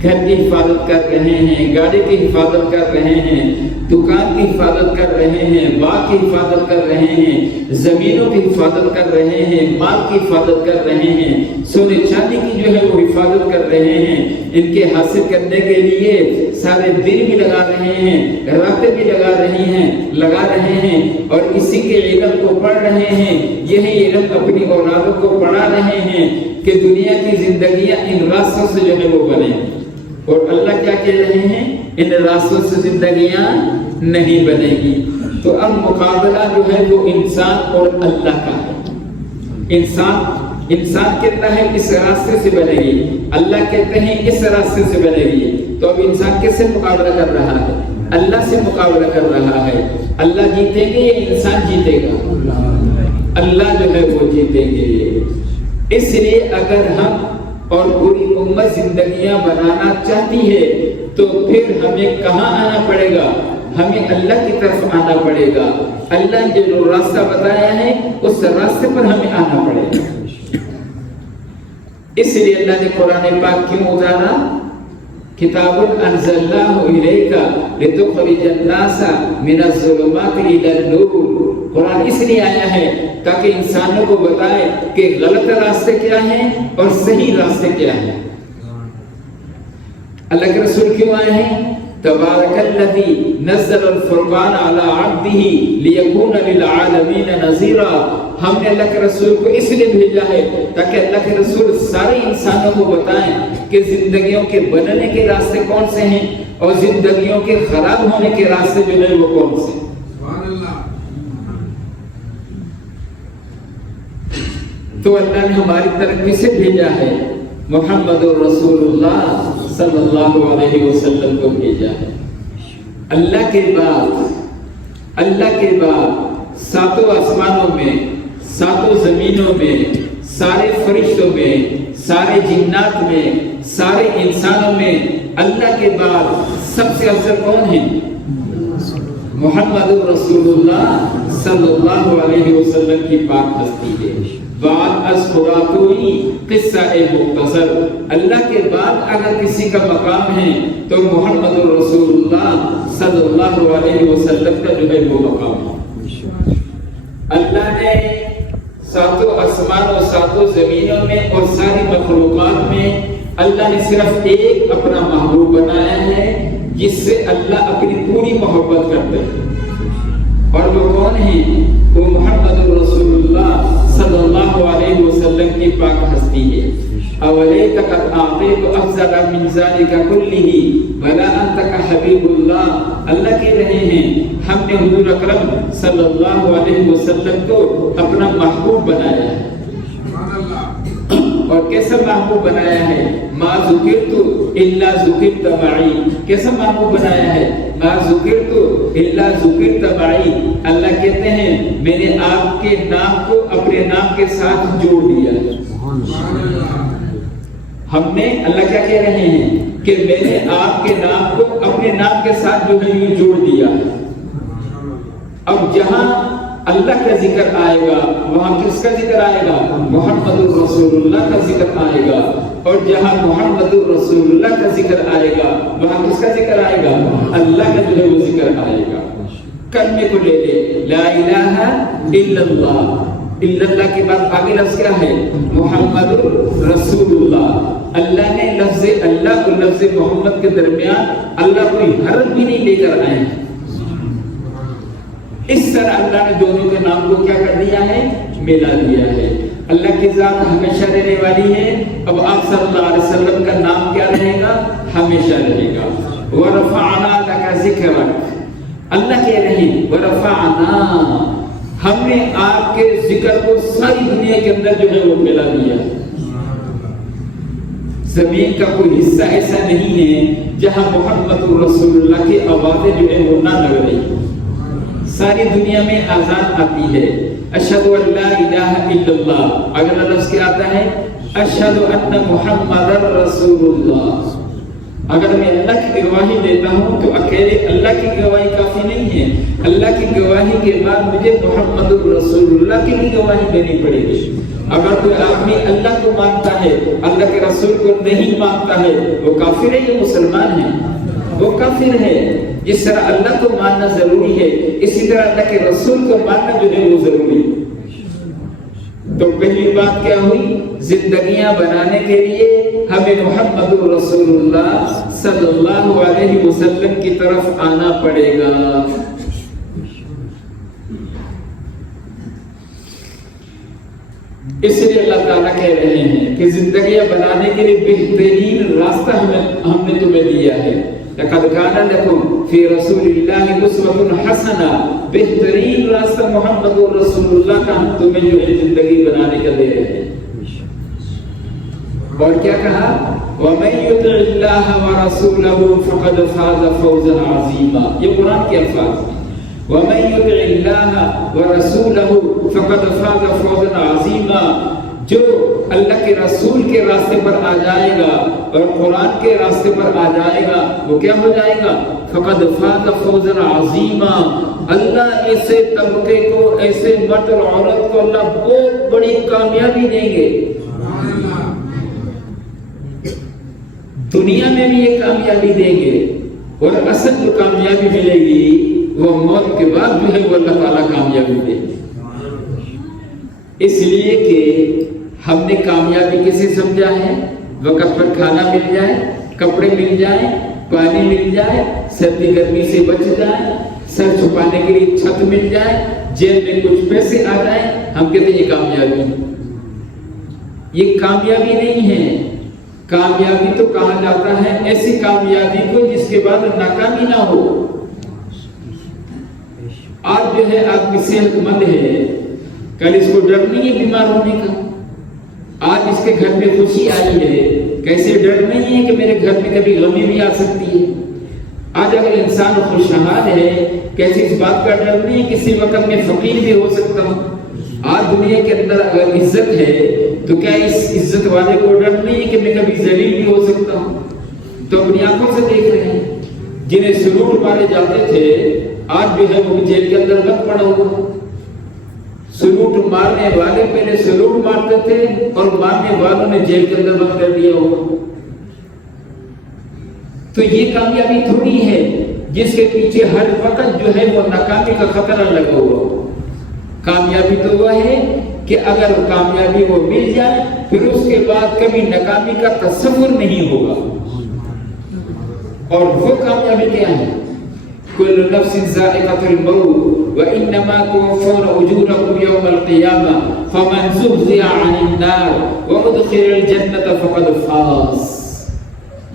گھر کی حفاظت کر رہے ہیں، گاڑی کی حفاظت کر رہے ہیں، دکان کی حفاظت کر رہے ہیں، باغ کی حفاظت کر رہے ہیں، زمینوں کی حفاظت کر رہے ہیں، مال کی حفاظت کر رہے ہیں، سونے چاندی کی جو ہے وہ حفاظت کر رہے ہیں. ان کے حاصل کرنے کے لیے سارے دن بھی لگا رہے ہیں، راتیں بھی لگا رہے ہیں اور اسی کے علم کو پڑھ رہے ہیں. یہی علم اپنی اولادوں کو پڑھا رہے ہیں کہ دنیا کی زندگیاں ان راستوں سے جو ہے وہ بنے. اور اللہ کیا کہہ رہے ہیں؟ ان راستوں سے زندگیاں نہیں بنے گی. تو اب مقابلہ جو ہے وہ انسان اور اللہ کا ہے. انسان انسان کہتا ہے اس راستے سے بنے گی، اللہ کہتے ہیں اس راستے سے بنے گی، تو اب انسان کس سے مقابلہ کر رہا ہے؟ اللہ سے مقابلہ کر رہا ہے۔ اللہ جیتیں گے یا انسان جیتے گا؟ اللہ جو ہے وہ جیتیں گے۔ اس لیے اگر ہم اور پوری امت زندگیاں بنانا چاہتی ہے تو پھر ہمیں کہاں آنا پڑے گا؟ ہمیں اللہ کی طرف آنا پڑے گا۔ اللہ نے جو راستہ بتایا ہے اس راستے پر ہمیں آنا پڑے گا۔ اس لیے اللہ نے قرآن پاک کیوں اتارا؟ کتاب انزلناہ الیک لتخرج الناس من الظلمات الی النور۔ قرآن اس لیے آیا ہے تاکہ انسانوں کو بتائے کہ غلط راستے کیا ہیں اور صحیح راستے کیا ہیں۔ اللہ کے رسول کیوں آئے ہیں؟ تبارک الذی نزل الفرقان علی عبدہ لیکون للعالمین نذیرا۔ ہم نے اللہ کے رسول کو اس لیے بھیجا ہے تاکہ اللہ کے رسول سارے انسانوں کو بتائیں کہ زندگیوں کے بننے کے راستے کون سے ہیں اور زندگیوں کے خراب ہونے کے راستے جو ہیں وہ کون سے ہیں۔ تو اللہ نے ہماری طرف کسے بھیجا ہے؟ محمد رسول اللہ صلی اللہ علیہ وسلم کو بھیجا ہے۔ اللہ کے بعد ساتوں آسمانوں میں، ساتوں زمینوں میں، سارے فرشتوں میں، سارے جنات میں، سارے انسانوں میں اللہ کے بعد سب سے افضل کون ہیں؟ محمد رسول اللہ صلی اللہ علیہ وسلم کی پاک ہستی ہے۔ بعد از خراتوئی قصہ مختصر، اللہ کے بعد اگر کسی کا مقام ہے تو محمد رسول اللہ صلی اللہ علیہ وسلم کا جو ہے وہ مقام ہے۔ اللہ نے ساتوں آسمان اور ساتوں زمینوں میں اور ساری مخلوقات میں اللہ نے صرف ایک اپنا محبوب بنایا ہے جس سے اللہ اپنی پوری محبت کرتے ہیں، اور وہ کون ہے؟ وہ محمد رسول اللہ صلی اللہ علیہ وسلم کی پاک ہستی ہے۔ اولیک قد اعطیت افضل من ذلک کلہ ولا انت حبیب اللہ۔ اللہ کہہ رہے ہیں ہم نے حضور اکرم صلی اللہ علیہ وسلم کو اپنا محبوب بنایا ہے، اور کیسا محبوب بنایا ہے؟ ما ذکرت الا ذکرت معی۔ کیسا محبوب بنایا ہے؟ ما ذکرت الا ذکرت معی۔ اللہ کہتے ہیں میں نے آپ کے نام کو اپنے نام کے ساتھ جوڑ دیا۔ ہم نے، اللہ کیا کہہ رہے ہیں کہ میں نے آپ کے نام کو اپنے نام کے ساتھ جو ہے یہ جوڑ دیا۔ اب جہاں اللہ کا ذکر آئے گا وہاں کس کا ذکر آئے گا؟ محمد الرسول اللہ کا ذکر آئے گا، اور جہاں محمد الرسول اللہ کا ذکر آئے گا وہاں کس کا ذکر آئے گا؟ اللہ کا جو ہے وہ ذکر آئے گا۔ کلمے کو لے لے، لا الہ الا اللہ، الا اللہ کے بعد آگے لفظ کیا ہے؟ محمد رسول اللہ۔ اللہ نے لفظ اللہ اور لفظ محمد کے درمیان اللہ کوئی حرف بھی نہیں لے کر آئے ہیں۔ اس طرح اللہ نے دونوں کے نام کو کیا کر دیا ہے؟ ملا دیا ہے۔ اللہ کی ذات ہمیشہ رہنے والی ہے، اب آپ صلی اللہ علیہ وسلم کا نام کیا رہے گا؟ ہمیشہ رہے گا۔ وَرَفَعْنَا لَكَ ذِكْرَكَ، اللہ کہہ رہے ہیں وَرَفَعْنَا، ہم نے آپ کے ذکر کو ساری دنیا کے اندر جو ہے وہ ملا دیا۔ زمین کا کوئی حصہ ایسا نہیں ہے جہاں محمد رسول اللہ کی آوازیں جو ہے وہ نہ لگ رہی۔ ساری دنیا میں آزان آتی ہے، اشہد ان لا الہ الا اللہ، اگلا لفظ کیا آتا ہے؟ اشہد ان محمد رسول اللہ۔ اگر میں اللہ کی گواہی دیتا ہوں تو اکیلے اللہ کی گواہی کافی نہیں ہے، اللہ کی گواہی کے بعد مجھے محمد رسول اللہ کی بھی گواہی دینی پڑے گی۔ اگر کوئی آدمی اللہ کو مانتا ہے اللہ کے رسول کو نہیں مانتا ہے وہ کافر ہے یا مسلمان ہے؟ وہ کافر ہے۔ جس طرح اللہ کو ماننا ضروری ہے اسی طرح اللہ کے رسول کو ماننا جو ہے وہ ضروری ہے۔ تو پہلی بات کیا ہوئی؟ زندگیاں بنانے کے لیے ہمیں محمد رسول اللہ صلی اللہ علیہ وسلم کی طرف آنا پڑے گا۔ اس لیے اللہ تعالیٰ کہہ رہے ہیں کہ زندگیاں بنانے کے لیے بہترین راستہ ہم نے تمہیں دیا ہے۔ لقد كان لكم في رسول الله اسوة حسنہ، بہترین راستہ محمد رسول اللہ کا ہم تمہیں جو ہے زندگی بنانے کا دے رہے ہیں۔ اور کیا کہا وَمَن يُطِعِ اللَّهَ وَرَسُولَهُ فَقَدْ فَازَ فَوْزًا عَظِيمًا. یہ قرآن کے الفاظ ہیں. وَمَن يُطِعِ اللَّهَ وَرَسُولَهُ فَقَدْ فَازَ فَوْزًا عَظِيمًا. جو اللہ کے رسول کے راستے پر آ جائے گا اور قرآن کے راستے پر آ جائے گا وہ کیا ہو جائے گا فَقَدْ فَازَ فَوْزًا عَظِيمًا. اللہ ایسے طبقے کو, ایسے مرد اور عورت کو اللہ بہت بڑی کامیابی دیں گے. دنیا میں بھی یہ کامیابی دیں گے اور اصل جو کامیابی ملے گی وہ موت کے بعد جو ہے وہ اللہ تعالیٰ کامیابی دے گی. اس لیے کہ ہم نے کامیابی کسے سمجھا ہے؟ وقت پر کھانا مل جائے, کپڑے مل جائیں, پانی مل جائے, سردی گرمی سے بچ جائے, سر چھپانے کے لیے چھت مل جائے, جیب میں کچھ پیسے آ جائیں, ہم کہتے ہیں یہ کامیابی ہے. یہ کامیابی نہیں ہے. کامیابی تو کہا جاتا ہے ایسی کامیابی کو جس کے بعد ناکامی نہ ہو. آج جو ہے آدمی صحت مند ہے, کل اس کو ڈر نہیں ہے بیمار ہونے کا. آج اس کے گھر میں خوشی آئی ہے, کیسے ڈر نہیں ہے کہ میرے گھر میں کبھی غمی بھی آ سکتی ہے. آج اگر انسان خوشحال ہے, کیسے اس بات کا ڈر نہیں ہے کسی وقت میں فقیر بھی ہو سکتا ہوں. آج دنیا کے اندر اگر عزت ہے تو کیا اس عزت والے کو ڈر نہیں ہے کہ میں کبھی ذلیل بھی ہو سکتا ہوں. تو اپنی آنکھوں سے دیکھ رہے ہیں جنہیں سلوٹ مارے جاتے تھے آج جو ہے وہ جیل کے اندر بند پڑا ہوا. سلوٹ مارنے والے پہلے سلوٹ مارتے تھے اور مارنے والوں نے جیل کے اندر بند کر دیا ہوا. تو یہ کامیابی تھوڑی ہے جس کے پیچھے ہر وقت جو ہے وہ ناکامی کا خطرہ لگا ہوا. کامیابی تو وہ ہے کہ اگر کامیابی وہ مل جائے پھر اس کے بعد کبھی ناکامی کا تصور نہیں ہوگا. اور وہ کامیابی کیا ہے؟ کل نفس ذائقۃ الموت وانما توفون اجورکم یوم القیامہ فمن زحزح عن النار وادخل الجنۃ فقد فاز.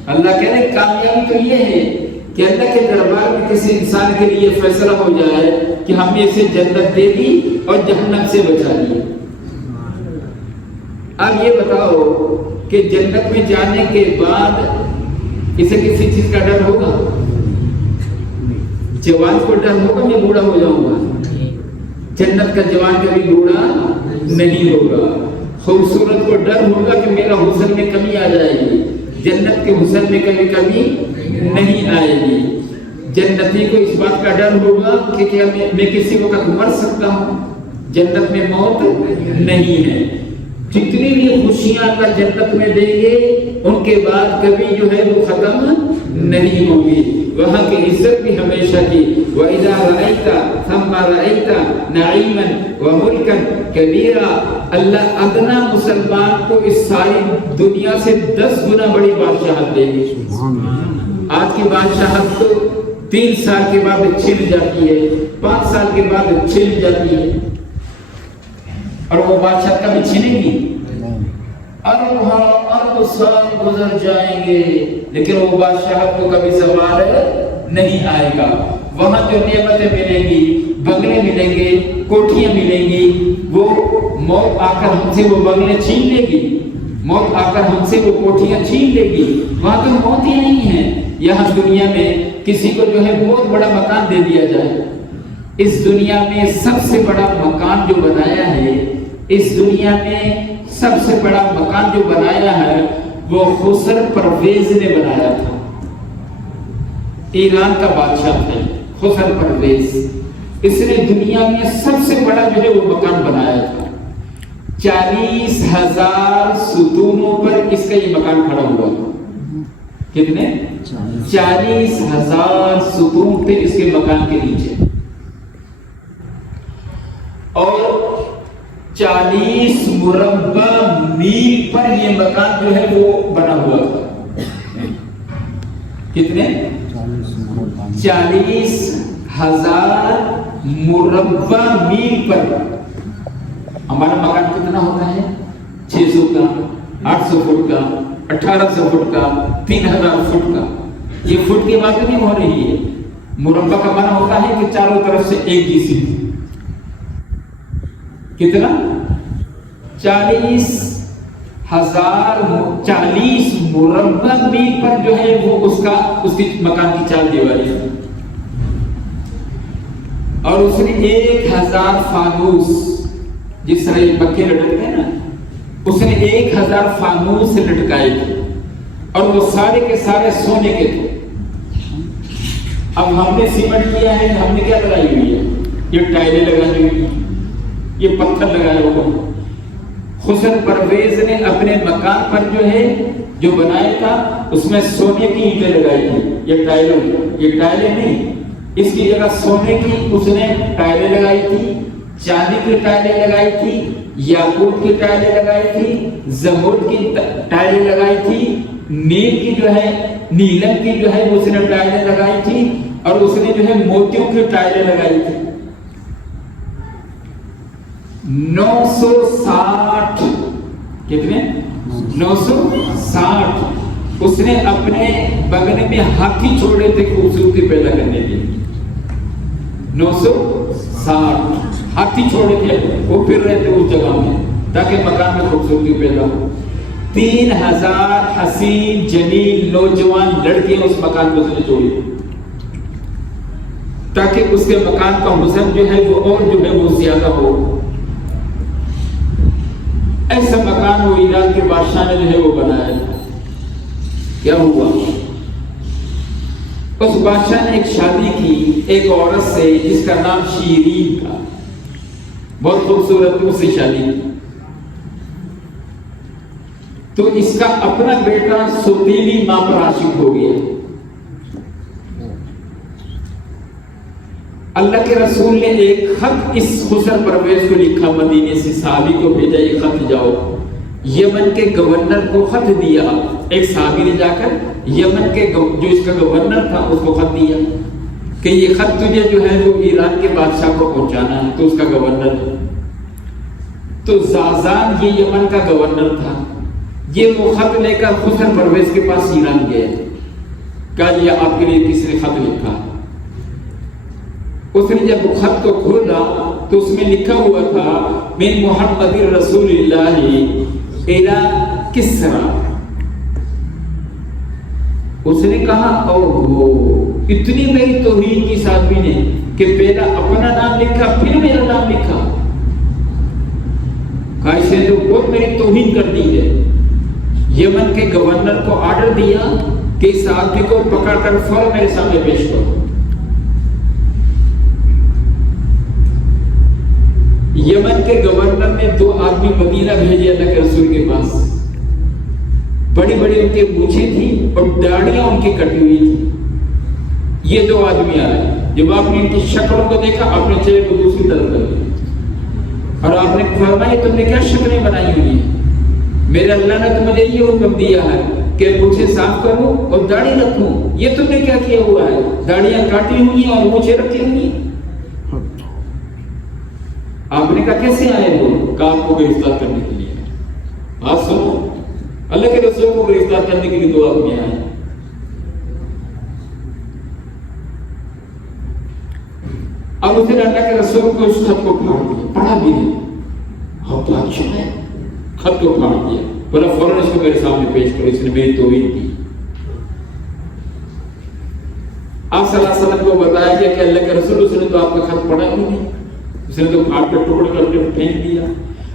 اللہ کہہ رہے کامیابی تو یہ ہے کہ اللہ کے دربار میں کسی انسان کے لیے فیصلہ ہو جائے کہ ہم نے اسے جنت دے دی اور جہنم سے بچا دیا. اب یہ بتاؤ کہ جنت میں جانے کے بعد اسے کسی چیز کا ڈر ہوگا؟ جوان کو ڈر ہوگا میں بوڑھا ہو جاؤں گا؟ جنت کا جوان کبھی بوڑھا نہیں ہوگا. خوبصورت کو ڈر ہوگا کہ میرا حسن میں کمی آ جائے گی, جنت کے حسن میں کبھی کمی نہیں آئے گی. جنتی کو اس بات کا ڈر ہوگا کہ کیا میں کسی وقت مر سکتا ہوں, جنت میں موت نہیں ہے. جتنی بھی خوشیاں اللہ جنت میں دیں گے ان کے بعد کبھی جو ہے وہ ختم نہیں ہوگی. وہاں کی عزت بھی ہمیشہ کی. وَإِذَا رَأَيْتَ ثَمَّ رَأَيْتَ نَعِيمًا وَمُلْكًا كَبِيرًا. اللہ ادنا مسلمان کو اس ساری دنیا سے 10 گنا بڑی بادشاہت دے گی. آج کی بادشاہت تو 3 سال کے بعد چھن جاتی ہے, 5 سال کے بعد چھن جاتی ہے, اور وہ بادشاہت کبھی چھنے گی؟ ارب سال گزر جائیں گے لیکن وہ بادشاہت کو کبھی زوال نہیں آئے گا. وہاں جو نعمتیں ملیں گی, بنگلے ملیں گے, کوٹھیاں ملیں گی, وہ موت آ کر ہم سے وہ بنگلے چھین لے گی, موت آ کر ہم سے وہ کوٹھیاں چھین لے گی. وہاں تو موت ہی نہیں ہے. یہاں دنیا میں کسی کو جو ہے بہت بڑا مکان دے دیا جائے, اس دنیا میں سب سے بڑا مکان جو بنایا ہے, اس دنیا میں سب سے بڑا مکان جو بنایا ہے وہ خسر پرویز نے بنایا تھا. ایران کا بادشاہ تھا خسر پرویز. اس نے دنیا میں سب سے بڑا جو ہے وہ مکان بنایا تھا. 40,000 ستونوں پر اس کا یہ مکان کھڑا ہوا تھا. کتنے؟ 40,000 ستون تھے اس کے مکان کے نیچے, اور 40 مربع میل پر یہ مکان جو ہے وہ بنا ہوا تھا. کتنے؟ 40,000 مربع میل پر. ہمارا مکان کتنا ہوتا ہے؟ 600 کا, 800 فٹ کا, 1800 فٹ کا, 3000 فٹ کا. یہ فٹ کی بات نہیں ہو رہی ہے. مربع کا معنی ہوتا ہے کہ چاروں طرف سے ایک جیسی. کتنا؟ 1040 مربع میل پر جو ہے وہ اس کی مکان کی 4 دیواری ہے، اور اس نے 1000 فانوس، جس طرح یہ پکے لٹکتے ہیں نا، اس نے 1000 فانوس سے لٹکائے تھے، اور وہ سارے کے سارے سونے کے تھے۔ اب ہم نے سیمنٹ کیا ہے، ہم نے کیا لگائی ہوئی ہے؟ یہ ٹائلیں لگائی ہوئی ہیں، یہ پتھر لگائے ہوئے۔ حسن پرویز نے اپنے مکان پر جو ہے جو بنایا تھا اس میں سونے کی اینٹیں لگائی تھی، یہ ٹائلیں نہیں، اس کی جگہ سونے کی اس نے ٹائلیں لگائی تھی، چاندی کی ٹائلیں لگائی تھی، یاقوت کی ٹائلیں لگائی تھی، زمرد کی ٹائلیں لگائی تھی، نیل کی جو ہے نیلم کی جو ہے اس نے ٹائلیں لگائی تھی، اور اس نے جو ہے موتیوں کی ٹائلیں لگائی تھی۔ 960 کتنے؟ 960 اس نے اپنے بغل میں ہاتھی چھوڑے تھے خوبصورتی پیدا کرنے کے لیے۔ 960 ہاتھی چھوڑے تھے، وہ پھر رہے تھے اس جگہ میں تاکہ مکان میں خوبصورتی پیدا ہو۔ 3000 حسین جمیل نوجوان لڑکیاں اس مکان کو اس نے چھوڑی تاکہ اس کے مکان کا حسن جو ہے وہ اور جو ہے وہ زیادہ ہو۔ ایسا مکان وہ ایران کے بادشاہ نے جو ہے وہ بنایا تھا۔ کیا ہوا؟ اس بادشاہ نے ایک شادی کی ایک عورت سے جس کا نام شیرین تھا، بہت خوبصورت اس سے شادی کی۔ تو اس کا اپنا بیٹا سوتیلی ماں پر عاشق ہو گیا۔ اللہ کے رسول نے ایک خط اس حسن پرویز کو لکھا، مدینے سے صحابی کو بھیجا، یہ خط جاؤ یمن کے گورنر کو خط دیا۔ ایک صحابی نے جا کر یمن کے جو اس کا گورنر تھا اس کو خط دیا کہ یہ خط تجھے جو ہے وہ ایران کے بادشاہ کو پہنچانا ہے، تو اس کا گورنر ہے۔ تو زازان یہ یمن کا گورنر تھا، یہ وہ خط لے کر حسن پرویز کے پاس ایران گئے، کہا یہ آپ کے لیے کس نے خط لکھا؟ اس نے جب خط کو کھولا تو اس میں لکھا ہوا تھا من محمد رسول اللہ الی کسرا۔ اس نے کہا اوہو، اتنی میری توہین کی آدمی نے کہ پہلا اپنا نام لکھا پھر میرا نام لکھا، کہا اس نے تو بہت میری توہین کر دی ہے۔ یمن کے گورنر کو آرڈر دیا کہ اس آدمی کو پکڑ کر فوراً میرے سامنے پیش کرو۔ یمن کے گورنر نے 2 آدمی مدینہ بھیجے اللہ کے رسول کے پاس، بڑی بڑی ان کی مونچھیں تھیں اور داڑیاں ان کی کٹی ہوئی تھی۔ یہ 2 آدمی آئے، جب آپ نے ان کی شکلوں کو دیکھا آپ نے چہرے کو دوسری طرف کر دیا، اور آپ نے فرمایا تم نے کیا شکلیں بنائی ہوئی ہیں؟ میرے اللہ نے تو مجھے یہ حکم دیا ہے کہ مجھے صاف کروں اور داڑھی رکھوں، یہ تم نے کیا کیا ہوا ہے؟ داڑیاں کاٹی ہوئی ہیں اور مونچھیں رکھی ہوئی ہیں۔ آپ نے کہا کیسے آئے ہو؟ کہا آپ کو گرفتار کرنے کے لیے۔ بات سنو، اللہ کے رسول کو گرفتار کرنے کے لیے 2 آدمی آئے۔ اب اس نے اللہ کے رسول کو اس خط کو پھاڑ دیا، پڑھا بھی نہیں، ہم تو اچھا ہے، خط کو پھاڑ دیا، بولا فوراً اس کو میرے سامنے پیش کرو، اس نے میری توہین کی۔ آپ صلی اللہ علیہ وسلم کو بتایا گیا کہ اللہ کے رسول اس نے تو آپ کا خط پڑھا ہی نہیں، اس نے تو پھاڑ کے ٹکڑے کر کے پھینک دیا۔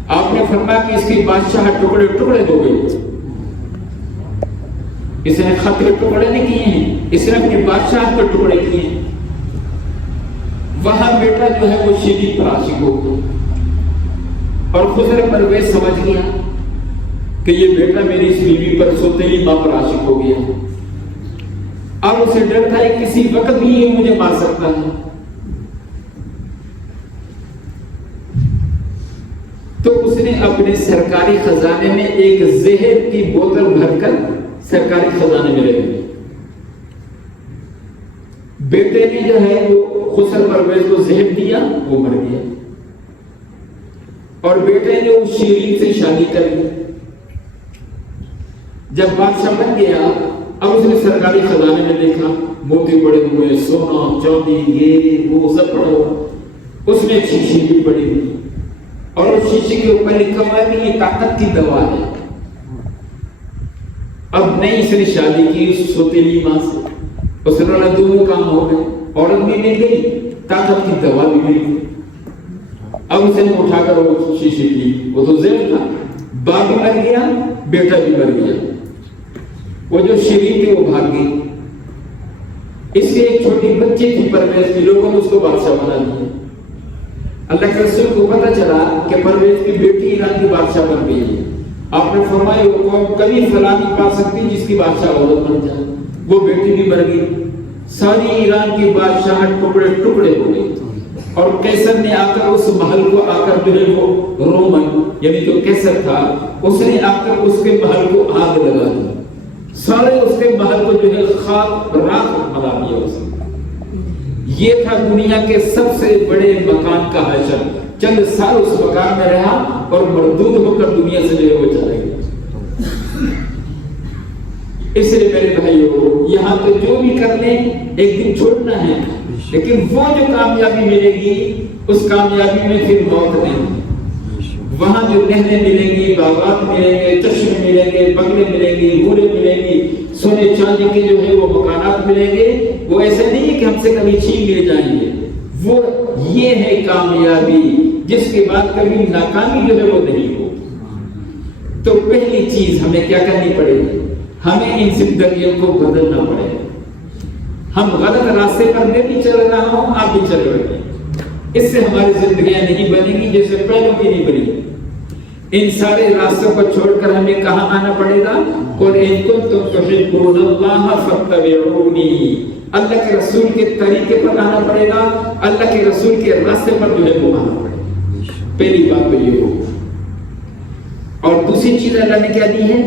آپ نے فرمایا کہ اس کی بادشاہ ٹکڑے ٹکڑے ہو گئی، اس نے خط کے ٹکڑے نہیں کیے ہیں، اس نے اپنی بادشاہ کے ٹکڑے کیے ہیں۔ وہاں بیٹا جو ہے وہ شیرین پر عاشق ہو گیا، اور حسن پرویز سمجھ گیا کہ یہ بیٹا میری اس بیوی پر سوتیلی ماں پر عاشق ہو گیا، اب اسے ڈر تھا کسی وقت بھی یہ مجھے مار سکتا ہے۔ تو اس نے اپنے سرکاری خزانے میں ایک زہر کی بوتل بھر کر سرکاری خزانے میں رکھ دی۔ بیٹے نے جو ہے وہ حسن پرویز کو زہر دیا، وہ مر گیا، اور بیٹے نے اس شیرین سے شادی کر لی۔ جب بادشاہ بن گیا اب اس نے سرکاری خزانے میں دیکھا موتی پڑے ہوئے، سونا چاندی یہ وہ سب پڑا ہوا، اس میں ایک شیشی بھی پڑی ہوئی، اور اس شیشے کے اوپر لکھا ہوا ہے کہ یہ طاقت کی دوا ہے، اب نہیں اس نے شادی کی سوتیلی ماں سے، اس نے دونوں کام ہو گئے، عورت بھی مل گئی، طاقت کی دوا بھی مل گئی. اب اسے اٹھا کر وہ شیشے کی، وہ تو زیر تھا، باپ بھی مر گیا، بیٹا بھی مر گیا. وہ جو شریف تھی وہ بھاگ گئی. اس سے ایک چھوٹی بچی تھی پرویز کی، لوگوں نے اس کو بادشاہ بنا دیا. اللہ کے رسول کو پتا چلا کہ پرویز کی بیٹی ایران کی بادشاہ بن گئی ہے. آپ نے فرمایا وہ قوم کبھی فلاح نہیں پا سکتی جس کی بادشاہ عورت بن جائے. وہ بیٹی بھی مر گئی. ساری ایران کی بادشاہ ٹکڑے ٹکڑے ہو گئی. اور کیسر نے آ کر اس محل کو آ کر جو ہے وہ رومن یعنی جو کیسر تھا اس نے آ کر اس کے محل کو آگ لگا دی. سارے اس کے محل کو جو ہے خاک راکھ بنا دیا اس نے. یہ تھا دنیا کے سب سے بڑے مکان کا حشر. چند سال اس مکان میں رہا اور مردود ہو کر دنیا سے جو ہے وہ چلے گئے. اس لیے میرے بھائیوں یہاں تو جو بھی کر لیں ایک دن چھوڑنا ہے، لیکن وہ جو کامیابی ملے گی اس کامیابی میں پھر موت نہیں. وہاں جو نہریں ملیں گی، باغات ملیں گے، چشمے ملیں گے، بنگلے ملیں گی، گھوڑے ملیں گی، سونے چاندی کے جو ہے وہ مکانات ملیں گے. وہ ایسے نہیں ہے کہ ہم سے کبھی چھین لیے جائیں گے. وہ یہ ہے کامیابی جس کے بعد کبھی ناکامی جو ہے وہ نہیں ہو. تو پہلی چیز ہمیں کیا کرنی پڑے گی؟ ہمیں ان زندگیوں کو بدلنا پڑے گا. ہم غلط راستے پر میں بھی چل رہا ہوں، آپ بھی چل رہے ہیں. اس سے ہماری زندگیاں نہیں بنیں گی جیسے پہلوں کی نہیں بنی. ان سارے راستوں کو چھوڑ کر ہمیں کہاں آنا پڑے گا؟ قل ان کنتم تحبون اللہ فاتبعونی. اللہ کے رسول کے طریقے پر آنا پڑے گا، اللہ کے رسول کے راستے پر جو ہے وہ آنا پڑے گا. پہلی بات تو یہ ہو. اور دوسری چیز اللہ نے کیا دی ہے؟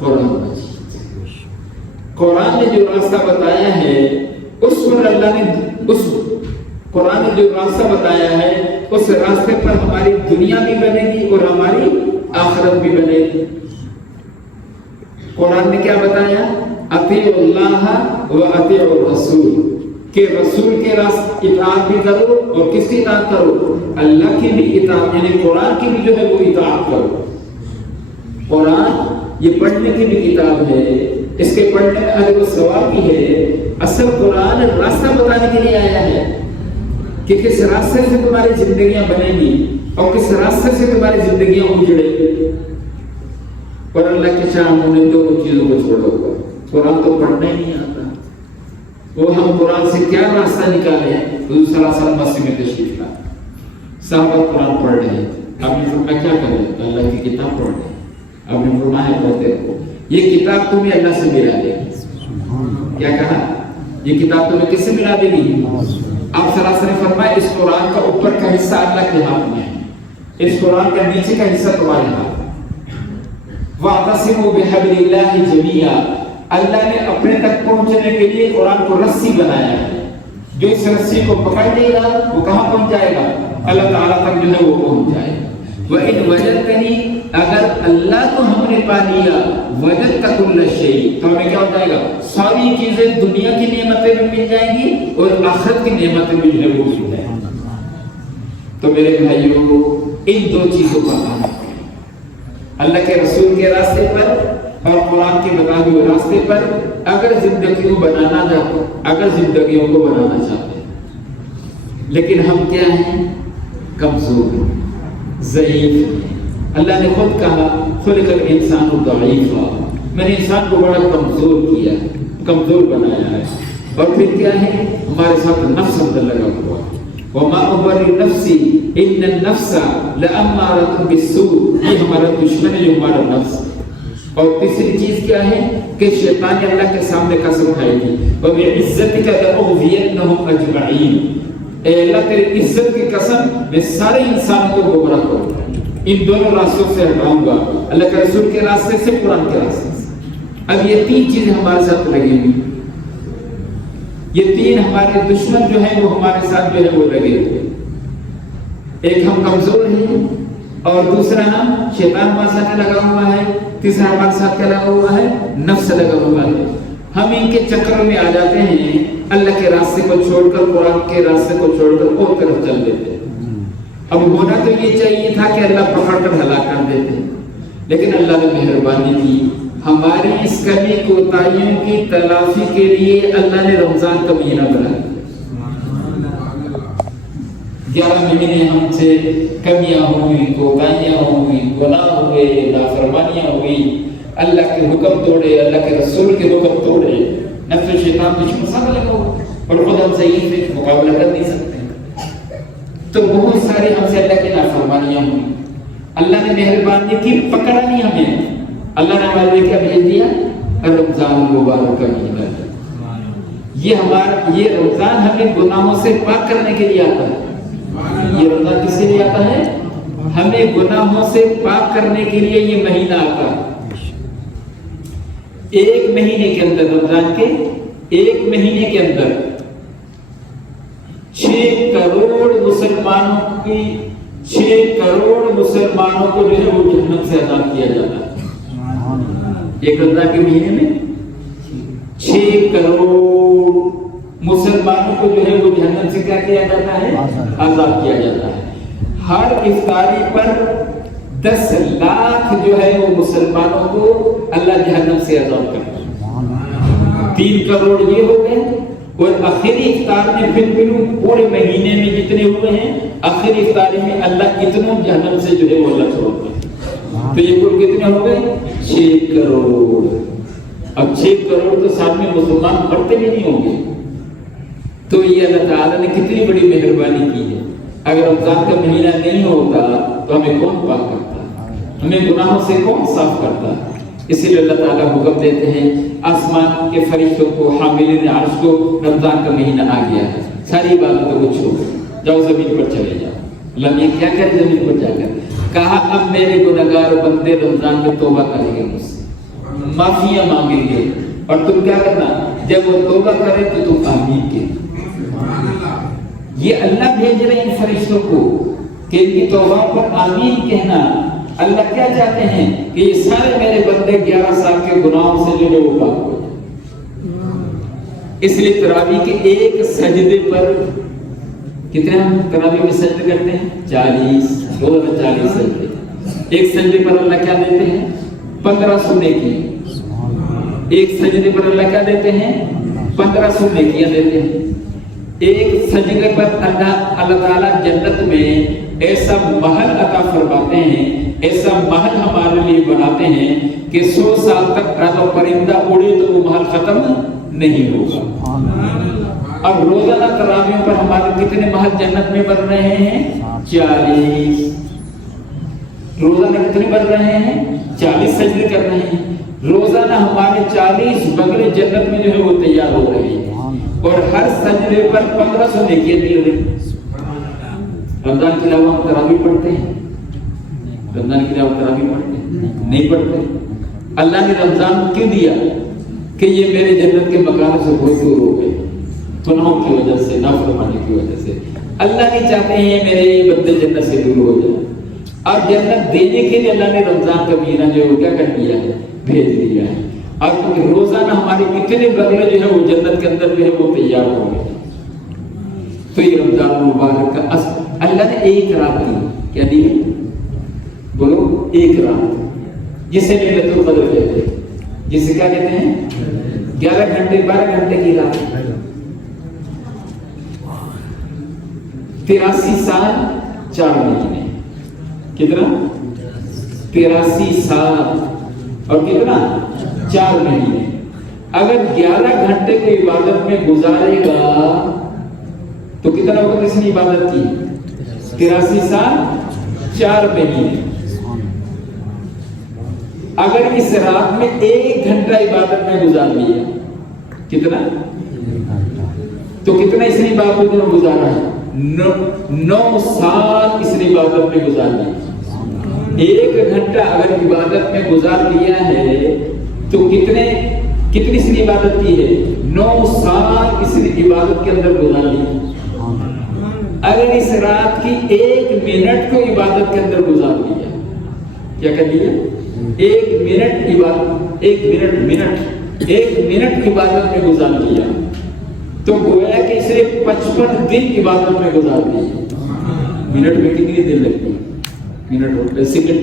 قرآن. قرآن نے جو راستہ بتایا ہے اس پر اللہ نے اس قرآن نے جو راستہ بتایا ہے اس راستے پر ہماری دنیا بھی بنے گی اور ہماری آخرت بھی بنے گی. قرآن نے کیا بتایا؟ اطیعوا اللہ و اطیعوا الرسول، کہ رسول کے اطاعت بھی کرو اور کس کی اطاعت کرو؟ اللہ کی بھی اطاعت، یعنی قرآن کی بھی جو ہے وہ اطاعت کرو. قرآن یہ پڑھنے کی بھی کتاب ہے، اس کے پڑھنے میں اجر و ثواب بھی ہے. اصل قرآن راستہ بتانے کے لیے آیا ہے کہ کس راستے سے تمہاری زندگیاں بنیں گی اور کس راستے سے تمہاری زندگیاں اجڑیں گی. اور اللہ کے شاہوں نے دونوں چیزوں کو چھوڑا ہوا. قرآن تو پڑھنا ہی نہیں آتا. وہ ہم قرآن سے کیا راستہ نکالے ہیں؟ حضور صلی اللہ علیہ وسلم مسجد میں تشریف لائے، صحابہ قرآن پڑھ رہے ہیں. آپ نے فرمایا کیا کریں؟ اللہ کی کتاب پڑھ رہے ہیں. آپ نے فرمایا پڑھتے رہو، یہ کتاب تمہیں اللہ سے ملا دے گی. کیا کہا؟ یہ کتاب تمہیں کس سے ملا دے گی؟ آپ صلی اللہ علیہ وسلم نے فرمایا اس قرآن کا اوپر کا حصہ اللہ کے ہاتھ میں ہے، اس قرآن کا نیچے کا حصہ تمہارے ہاتھ میں. وَاعْتَصِمُوا بِحَبْلِ اللَّهِ جَمِيعًا. اللہ نے اپنے تک پہنچنے کے لیے قرآن کو رسی بنایا ہے. جو اس رسی کو پکڑ لے گا وہ کہاں پہنچ جائے گا؟ اللہ تعالیٰ تک جو ہے وہ پہنچ جائے گا. وَإِنْ وَجَدْتَنِي، اگر اللہ کو ہم نے پا لیا، وَجَدْتَ كُلَّ شَيْءٍ، تو ہمیں کیا ہو جائے گا؟ ساری چیزیں دنیا کی نعمتیں بھی مل جائیں گی اور آخرت کی نعمتیں بھی جو ہے وہ مل جائیں گی. تو میرے بھائیوں ان دو چیزوں کا آنا پڑے، اللہ کے رسول کے راستے پر اور قرآن کے بتائے ہوئے راستے پر اگر زندگیوں کو بنانا چاہتے ہیں. لیکن ہم کیا ہیں؟ کمزور ہیں، ضعیف ہیں. اللہ نے خود کہا خلق الانسان ضعیفا، میں نے انسان کو بڑا کمزور کیا، کمزور بنایا ہے. اور پھر کیا ہے؟ ہمارے ساتھ نفس اندر لگا ہوا. وما ابرئ نفسی ان النفس لامارۃ بالسوء، یہ ہمارا دشمن ہے جو ہمارا نفس. اور تیسری چیز کیا ہے کہ شیطان نے اللہ کے سامنے قسم کھائی تھی وَبِعِزَّتِكَ لَأُغْوِيَنَّهُمْ أَجْمَعِينَ، اے اللہ تیری عزت کی قسم میں سارے انسانوں کو گمراہ کروں گا، ان دونوں راستوں سے ہٹاؤں گا، اللہ کے رسول کے راستے سے، قرآن کے راستے سے. اب یہ تین چیزیں ہمارے ساتھ لگیں گی. یہ تین ہمارے دشمن جو ہیں وہ ہمارے ساتھ جو ہے وہ لگے ہوئے. ایک ہم کمزور ہیں، اور دوسرا شیطان ہمارے ساتھ لگا ہوا ہے، تیسرا ہمارے ساتھ لگا ہوا ہے نفس لگا ہوا ہے. ہم ان کے چکروں میں آ جاتے ہیں، اللہ کے راستے کو چھوڑ کر، قرآن کے راستے کو چھوڑ کر اور طرف چل دیتے ہیں. اب ہونا تو یہ چاہیے تھا کہ اللہ پکڑ کر ہلاک کر دیتے، لیکن اللہ نے مہربانی کی، ہماری اس کمی کوتاہیوں کی تلافی کے لیے اللہ نے رمضان کا مہینہ بنایا۔ 11 مہینے ہم سے کمیاں ہوئی، کوتاہیاں ہوئی، گناہ ہوئے، نافرمانیاں ہوئی، اللہ کے حکم توڑے، اللہ کے رسول کے حکم توڑے، نفس و شیطان دشمن سب لگا ہوا اور خود ہم ضعیف ہیں، مقابلہ کر نہیں سکتے۔ تو بہت سارے ہم سے اللہ کی نافرمانیاں ہوئی، اللہ نے مہربانی کی، پکڑا نہیں ہمیں، اللہ نے ہمارے لیے کیا بھیج دیا؟ رمضان المبارک کا مہینہ۔ یہ رمضان ہمیں گناہوں سے پاک کرنے کے لیے آتا ہے۔ یہ رمضان کس کے لیے آتا ہے؟ ہمیں گناہوں سے پاک کرنے کے لیے یہ مہینہ آتا ہے۔ ایک مہینے کے اندر، رمضان کے ایک مہینے کے اندر 6 کروڑ مسلمانوں کو جو ہے وہ جہنم سے آزاد کیا جاتا ہے۔ ایک رمضان کے مہینے میں 6 کروڑ مسلمانوں کو جو ہے وہ جہنم سے کیا کیا جاتا ہے؟ آزاد کیا جاتا ہے۔ ہر افطاری پر 10 لاکھ جو ہے وہ مسلمانوں کو اللہ جہنم سے آزاد کرتا ہے۔ 3 کروڑ یہ ہو گئے، اور آخری افطار میں پھر پورے مہینے میں جتنے ہوئے ہیں، آخری افطاری میں اللہ اتنوں جہنم سے جو ہے وہ اللہ چھوڑتا ہے۔ تو یہ کل کتنے ہو گئے؟ 6 کروڑ۔ اب 6 کروڑ تو ساتھ میں مسلمان مرتے بھی نہیں ہوں گے۔ تو یہ اللہ تعالیٰ نے کتنی بڑی مہربانی کی ہے۔ اگر رمضان کا مہینہ نہیں ہوتا تو ہمیں کون پاک کرتا؟ ہمیں گناہوں سے کون صاف کرتا؟ اسی لیے اللہ تعالیٰ حکم دیتے ہیں آسمان کے فرشتوں کو، حاملین عرش کو، رمضان کا مہینہ آ گیا ہے، ساری باتوں کو چھوڑو، جاؤ زمین پر چلے جاؤ۔ اللہ نے کیا کر زمین پر جا کر کہا اب میرے گنہگار بندے رمضان میں توبہ کریں گے، مجھ سے معافیاں مانگیں گے، اور تم کیا کرنا؟ جب وہ توبہ کرے تو تم آمین کہنا۔ یہ اللہ بھیج رہے ہیں فرشتوں کو کہ ان کی توبہ پر آمین کہنا۔ اللہ کیا چاہتے ہیں کہ یہ سارے میرے بندے 11 سال کے گناہوں سے جو ہے وہ پاک ہو جائیں۔ اس لیے تراویح کے ایک سجدے پر کتنے ہم تراویح میں سجدے کرتے ہیں؟ 40 سجدے۔ ایک سجدے پر اللہ کیا دیتے ہیں؟ 1500 نیکیاں۔ ایک سجدے پر اللہ کیا دیتے ہیں؟ 1500 نیکیاں دیتے ہیں۔ ایک سجدے پر اللہ تعالیٰ جنت میں ایسا محل عطا فرماتے ہیں، ایسا محل ہمارے لیے بناتے ہیں کہ 100 سال تک اگر پرندہ اڑے تو وہ محل ختم نہیں ہوگا۔ اب روزانہ تراویح پر ہمارے کتنے محل جنت میں بن رہے ہیں؟ 40۔ روزانہ کتنے بن رہے ہیں؟ 40 سجدے کر رہے ہیں۔ روزانہ ہمارے 40 بغلے جنت میں جو ہے وہ تیار ہو رہے ہیں، اور ہر سجدے پر 1500 نیکیاں دی رہی ہیں۔ رمضان کے علاوہ ہم تراویح پڑھتے ہیں؟ رمضان کے علاوہ تراویح پڑھتے ہیں؟ نہیں پڑھتے۔ اللہ نے رمضان کیوں دیا؟ کہ یہ میرے جنت کے مکانوں سے بہت دور ہو گئے، گناہوں کی وجہ سے، نافرمانی کی وجہ سے۔ اللہ نہیں چاہتے ہیں یہ میرے بندے جنت سے دور ہو جائیں، اور جنت دینے کے لیے اللہ نے رمضان کا مہینہ جو ہے وہ کیا کر دیا ہے؟ بھیج دیا ہے۔ اور روزانہ ہمارے کتنے بغلے جو ہے وہ جنت کے اندر جو ہے وہ تیار ہو گئے۔ تو یہ رمضان المبارک کا اللہ نے ایک رات دی، کیا دی؟ بولو، ایک رات، جسے لیلۃ القدر کہتے ہیں، جسے کیا کہتے ہیں؟ 11 گھنٹے 12 گھنٹے کی رات۔ 83 سال 4 مہینے، کتنا؟ 83 سال اور کتنا؟ 4 مہینے۔ اگر 11 گھنٹے کو عبادت میں گزارے گا تو کتنا وقت اس نے عبادت کی؟ 83 سال 4 مہینے۔ اگر اس رات میں 1 گھنٹہ عبادت میں گزار لیا، کتنا؟ تو کتنا اس نے عبادت میں گزارا ہے؟ 9 سال اس نے عبادت میں گزار لیا۔ 1 گھنٹہ اگر عبادت میں گزار لیا ہے تو کتنی اس نے عبادت کی ہے؟ 9 سال اس نے عبادت کے اندر گزار لی۔ اگر اس رات کی 1 منٹ کو عبادت کے اندر گزار لیا، کیا کر لیا؟ 1 منٹ عبادت، 1 منٹ عبادت میں گزار لیا تو گویا کہ اسے 55 دن عبادت میں گزار دیے۔ منٹ میں کتنی دن لگتی ہے؟ منٹ ہوتے سیکنڈ،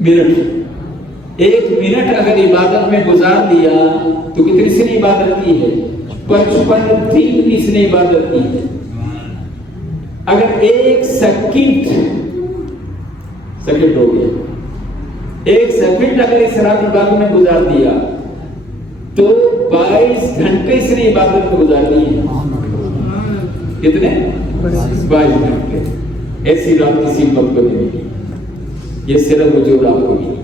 منٹ 1 منٹ اگر عبادت میں گزار دیا تو کتنی اس نے عبادت کی ہے؟ 55 دن اس نے عبادت کی ہے. اگر 1 سیکنڈ ہو گیا، 1 سیکنڈ اگر اس رات عبادت میں گزار دیا تو 22 گھنٹے اس نے عبادت میں گزار دی ہے. کتنے؟ 22 گھنٹے. ایسی رات کسی امت کو نہیں ملی. یہ صرف جو رات کو ملی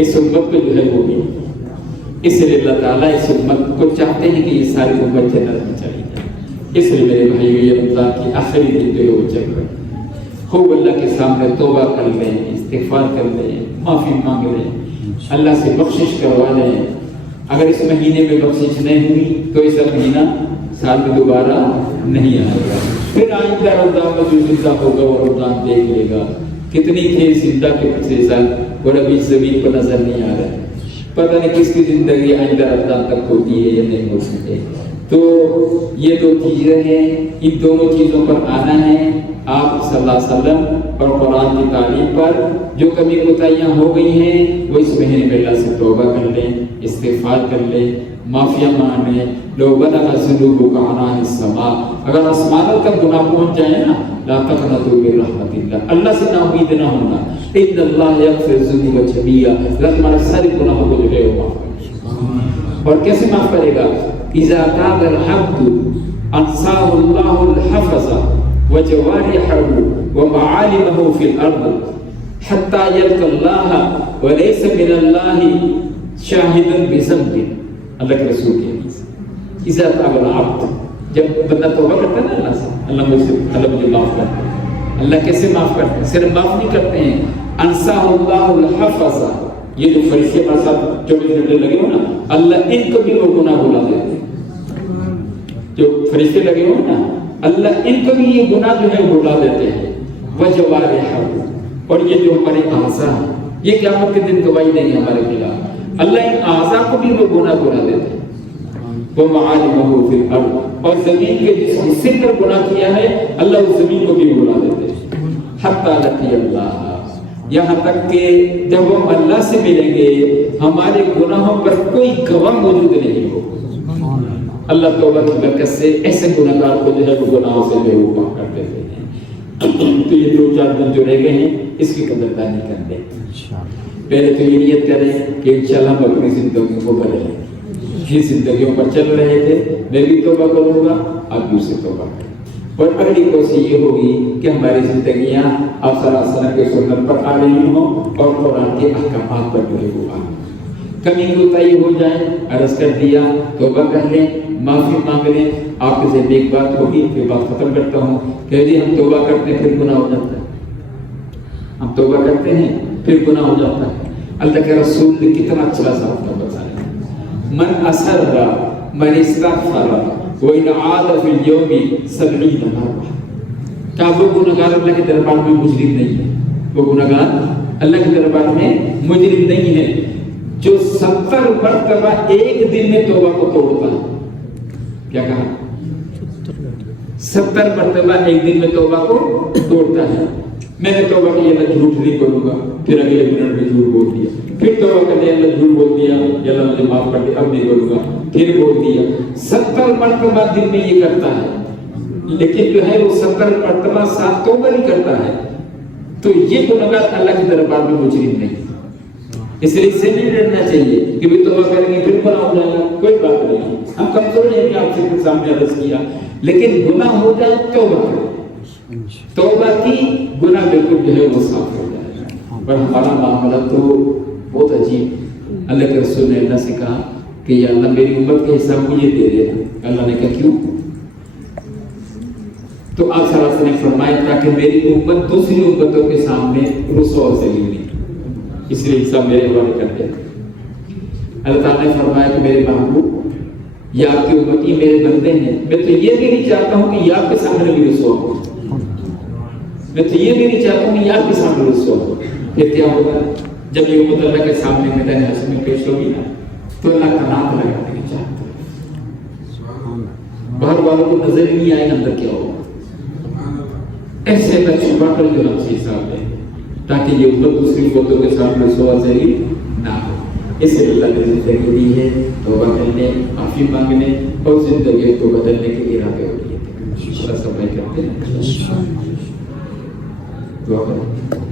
اس امت کو جو ہے وہ ملی. اس لیے اللہ تعالیٰ اس امت کو چاہتے ہیں کہ یہ ساری امت جنت میں چلی جائے. اس لیے میرے بھائیو یہ رمضان کی آخری دن جو ہے وہ چل رہے ہیں. خوب اللہ کے سامنے توبہ کر لیں، استغفار کر لیں، معافی مانگ لیں، اللہ سے بخشش کروا لیں. اگر اس مہینے میں بخشش نہیں ہوئی تو ایسا مہینہ سال میں دوبارہ نہیں آئے گا. پھر آئندہ رمضان میں جو زندہ ہوگا وہ رمضان دیکھ لے گا. کتنی تھے زندہ کے پچھلے سال اور ابھی زمین پر نظر نہیں آ رہا ہے. پتہ نہیں کس کی زندگی آئندہ رمضان تک ہوتی ہے یا نہیں ہو سکے. تو یہ 2 چیزیں ہیں، ان دونوں چیزوں پر آنا ہے. آپ صلی اللہ علیہ وسلم اور قرآن کی تعلیم پر جو کمی کوتاہیاں ہو گئی ہیں وہ اس مہینے میں اللہ سے توبہ کر لیں، استغفار کر لیں، معافیاں مانگ لیں. لو بلغ ذنوبک عنان السماء، اگر آسمانوں تک گناہ پہنچ جائے نا، لا تقنطوا من رحمت اللہ، اللہ سے نا امید نہ ہونا. ان اللہ یغفر الذنوب جميعا، اللہ تمہارے سارے گناہوں کو جو ہے وہ معاف کرے گا. اور کیسے معاف کرے گا؟ اذا تاب العبد انصاه الله الحفظ وجوارحه ومعالمه في الارض حتى يلقى الله وليس من الله شاهد بذنب. اللہ کے رسول کی حدیث. اذا تاب العبد، جب بندہ توبہ کرتا ہے نا اللہ سے، اللہ مجھے معاف کر دے. اللہ کیسے معاف کرتے ہیں؟ صرف معاف نہیں کرتے ہیں، انصاه الله الحفظ، یہ جو فرشتے ہمارے ساتھ 24 گھنٹے لگے ہو نا، اللہ ان کو بھی وہ گناہ بھلا دیتے ہیں. جو فرشتے لگے ہو نا، اللہ ان کو بھی یہ گناہ جو ہے بھلا دیتے ہیں. وجوارحہ، اور یہ جو ہمارے اعضاء ہیں یہ قیامت کے دن گواہی دیں گے ہمارے خلاف. اللہ ان اعضاء کو بھی وہ گناہ بھلا دیتے ہیں. ومعالمہ فی الارض، اور زمین کے جس حصے پر گناہ کیا ہے اللہ اس زمین کو بھی بھلا دیتے ہیں. حتی لقی اللہ، یہاں تک کہ جب ہم اللہ سے ملیں گے ہمارے گناہوں پر کوئی گواہ موجود نہیں ہوگا. اللہ توبہ کی برکت سے ایسے گناہ گار کو جو ہے وہ گناہوں سے بے وقوف کر دیتے ہیں. تو یہ 2-4 دن جو رہ گئے ہیں اس کی قدردانی کر لیں. پہلے تو یہ نیت کریں کہ انشاءاللہ ہم اپنی زندگیوں کو بدلیں. جس زندگیوں پر چل رہے تھے میں بھی توبہ کروں گا، آپ بھی اسے توبہ کریں. اور اگلی کوشش یہ ہوگی کہ ہماری زندگیاں آپ صلی اللہ علیہ وسلم کے سنت پر آ رہی ہوں اور قرآن کے احکامات پر جو ہے وہ آ رہی ہوں. کمی کوتاہی ہو جائے عرض کر دیا، توبہ کر لیں، معافی مانگ لیں. آپ کے ذہن میں ایک بات ہوگی، پھر بات ختم کرتا ہوں کہ جی ہم توبہ کرتے ہیں پھر گناہ ہو جاتا ہے. ہم توبہ کرتے ہیں پھر گناہ ہو جاتا ہے. اللہ کے رسول نے کتنا اچھا سا بتایا، من اسر من استغفر وإن عاد في اليوم 70 مرة. کیا وہ گناہگار اللہ کے دربار میں مجرم نہیں ہے؟ وہ گناہگار اللہ کے دربار میں مجرم نہیں ہے جو 70 مرتبہ ایک دن میں توبہ کو توڑتا ہے. کیا کہا؟ 70 مرتبہ ایک دن میں توبہ کو توڑتا ہے. میں نے توبہ کی اللہ جھوٹ نہیں بولوں گا، پھر اگلے منٹ میں جھوٹ بول دیا، پھر توبہ کر لیا اللہ جھوٹ بول دیا، اللہ مجھے معاف کر دے اب نہیں بولوں گا، پھر بول دیا. 70 مرتبہ دن میں یہ کرتا ہے. لیکن جو ہے وہ 70 مرتبہ ساتھ توبہ نہیں کرتا ہے تو یہ گناہگار اللہ کے دربار میں مجرم نہیں. اس لیے سے نہیں ڈرنا چاہیے کہ بھی توبہ کریں گے پھر گناہ ہو جائے گا. کوئی بات نہیں، ہم کمزور ہیں کہ آپ سے سامنے عرض کیا، لیکن گناہ ہو جائے توبہ کریں. توبہ کی گناہ بالکل جو ہے وہ صاف ہو جائے گا. پر ہمارا معاملہ تو بہت عجیب. اللہ کے رسول نے اللہ سے کہا کہ یا اللہ میری امت کے حساب مجھے دے دینا. اللہ نے کہا کیوں؟ تو آپ صلی اللہ علیہ وسلم نے فرمایا تاکہ میری امت دوسری امتوں کے سامنے رسوا اور ذلیل نہیں، اس لیے حساب میرے حوالے کر دیں. اللہ تعالیٰ نے فرمایا کہ میرے محبوب یہ آپ کی امتی میرے بندے ہیں، میں تو یہ بھی نہیں چاہتا ہوں کہ یہ آپ کے سامنے بھی رسوا ہو. میں تو یہ بھی نہیں چاہتا ہوں کہ یہ آپ کے سامنے رسوا ہو. پھر کیا ہوگا جب یہ امت اللہ کے سامنے میدان حشر میں پیش ہوگی نا تو اللہ کا نام لگانے کی چاہتا ہے. باہر والوں کو نظر ہی نہیں آئے اندر کیا ہوگا. ایسے اللہ چھپا کر جو ہم سے حساب لیں تاکہ یہ امت دوسری امتوں کے سامنے رسوا ذلیل نہ ہو. اس لیے اللہ نے زندگی دی ہے توبہ کرنے, معافی مانگنے اور زندگی کو بدلنے کے ارادے ہو لیے تھے. اللہ سب میں کرتے ہیں. دعا کریں.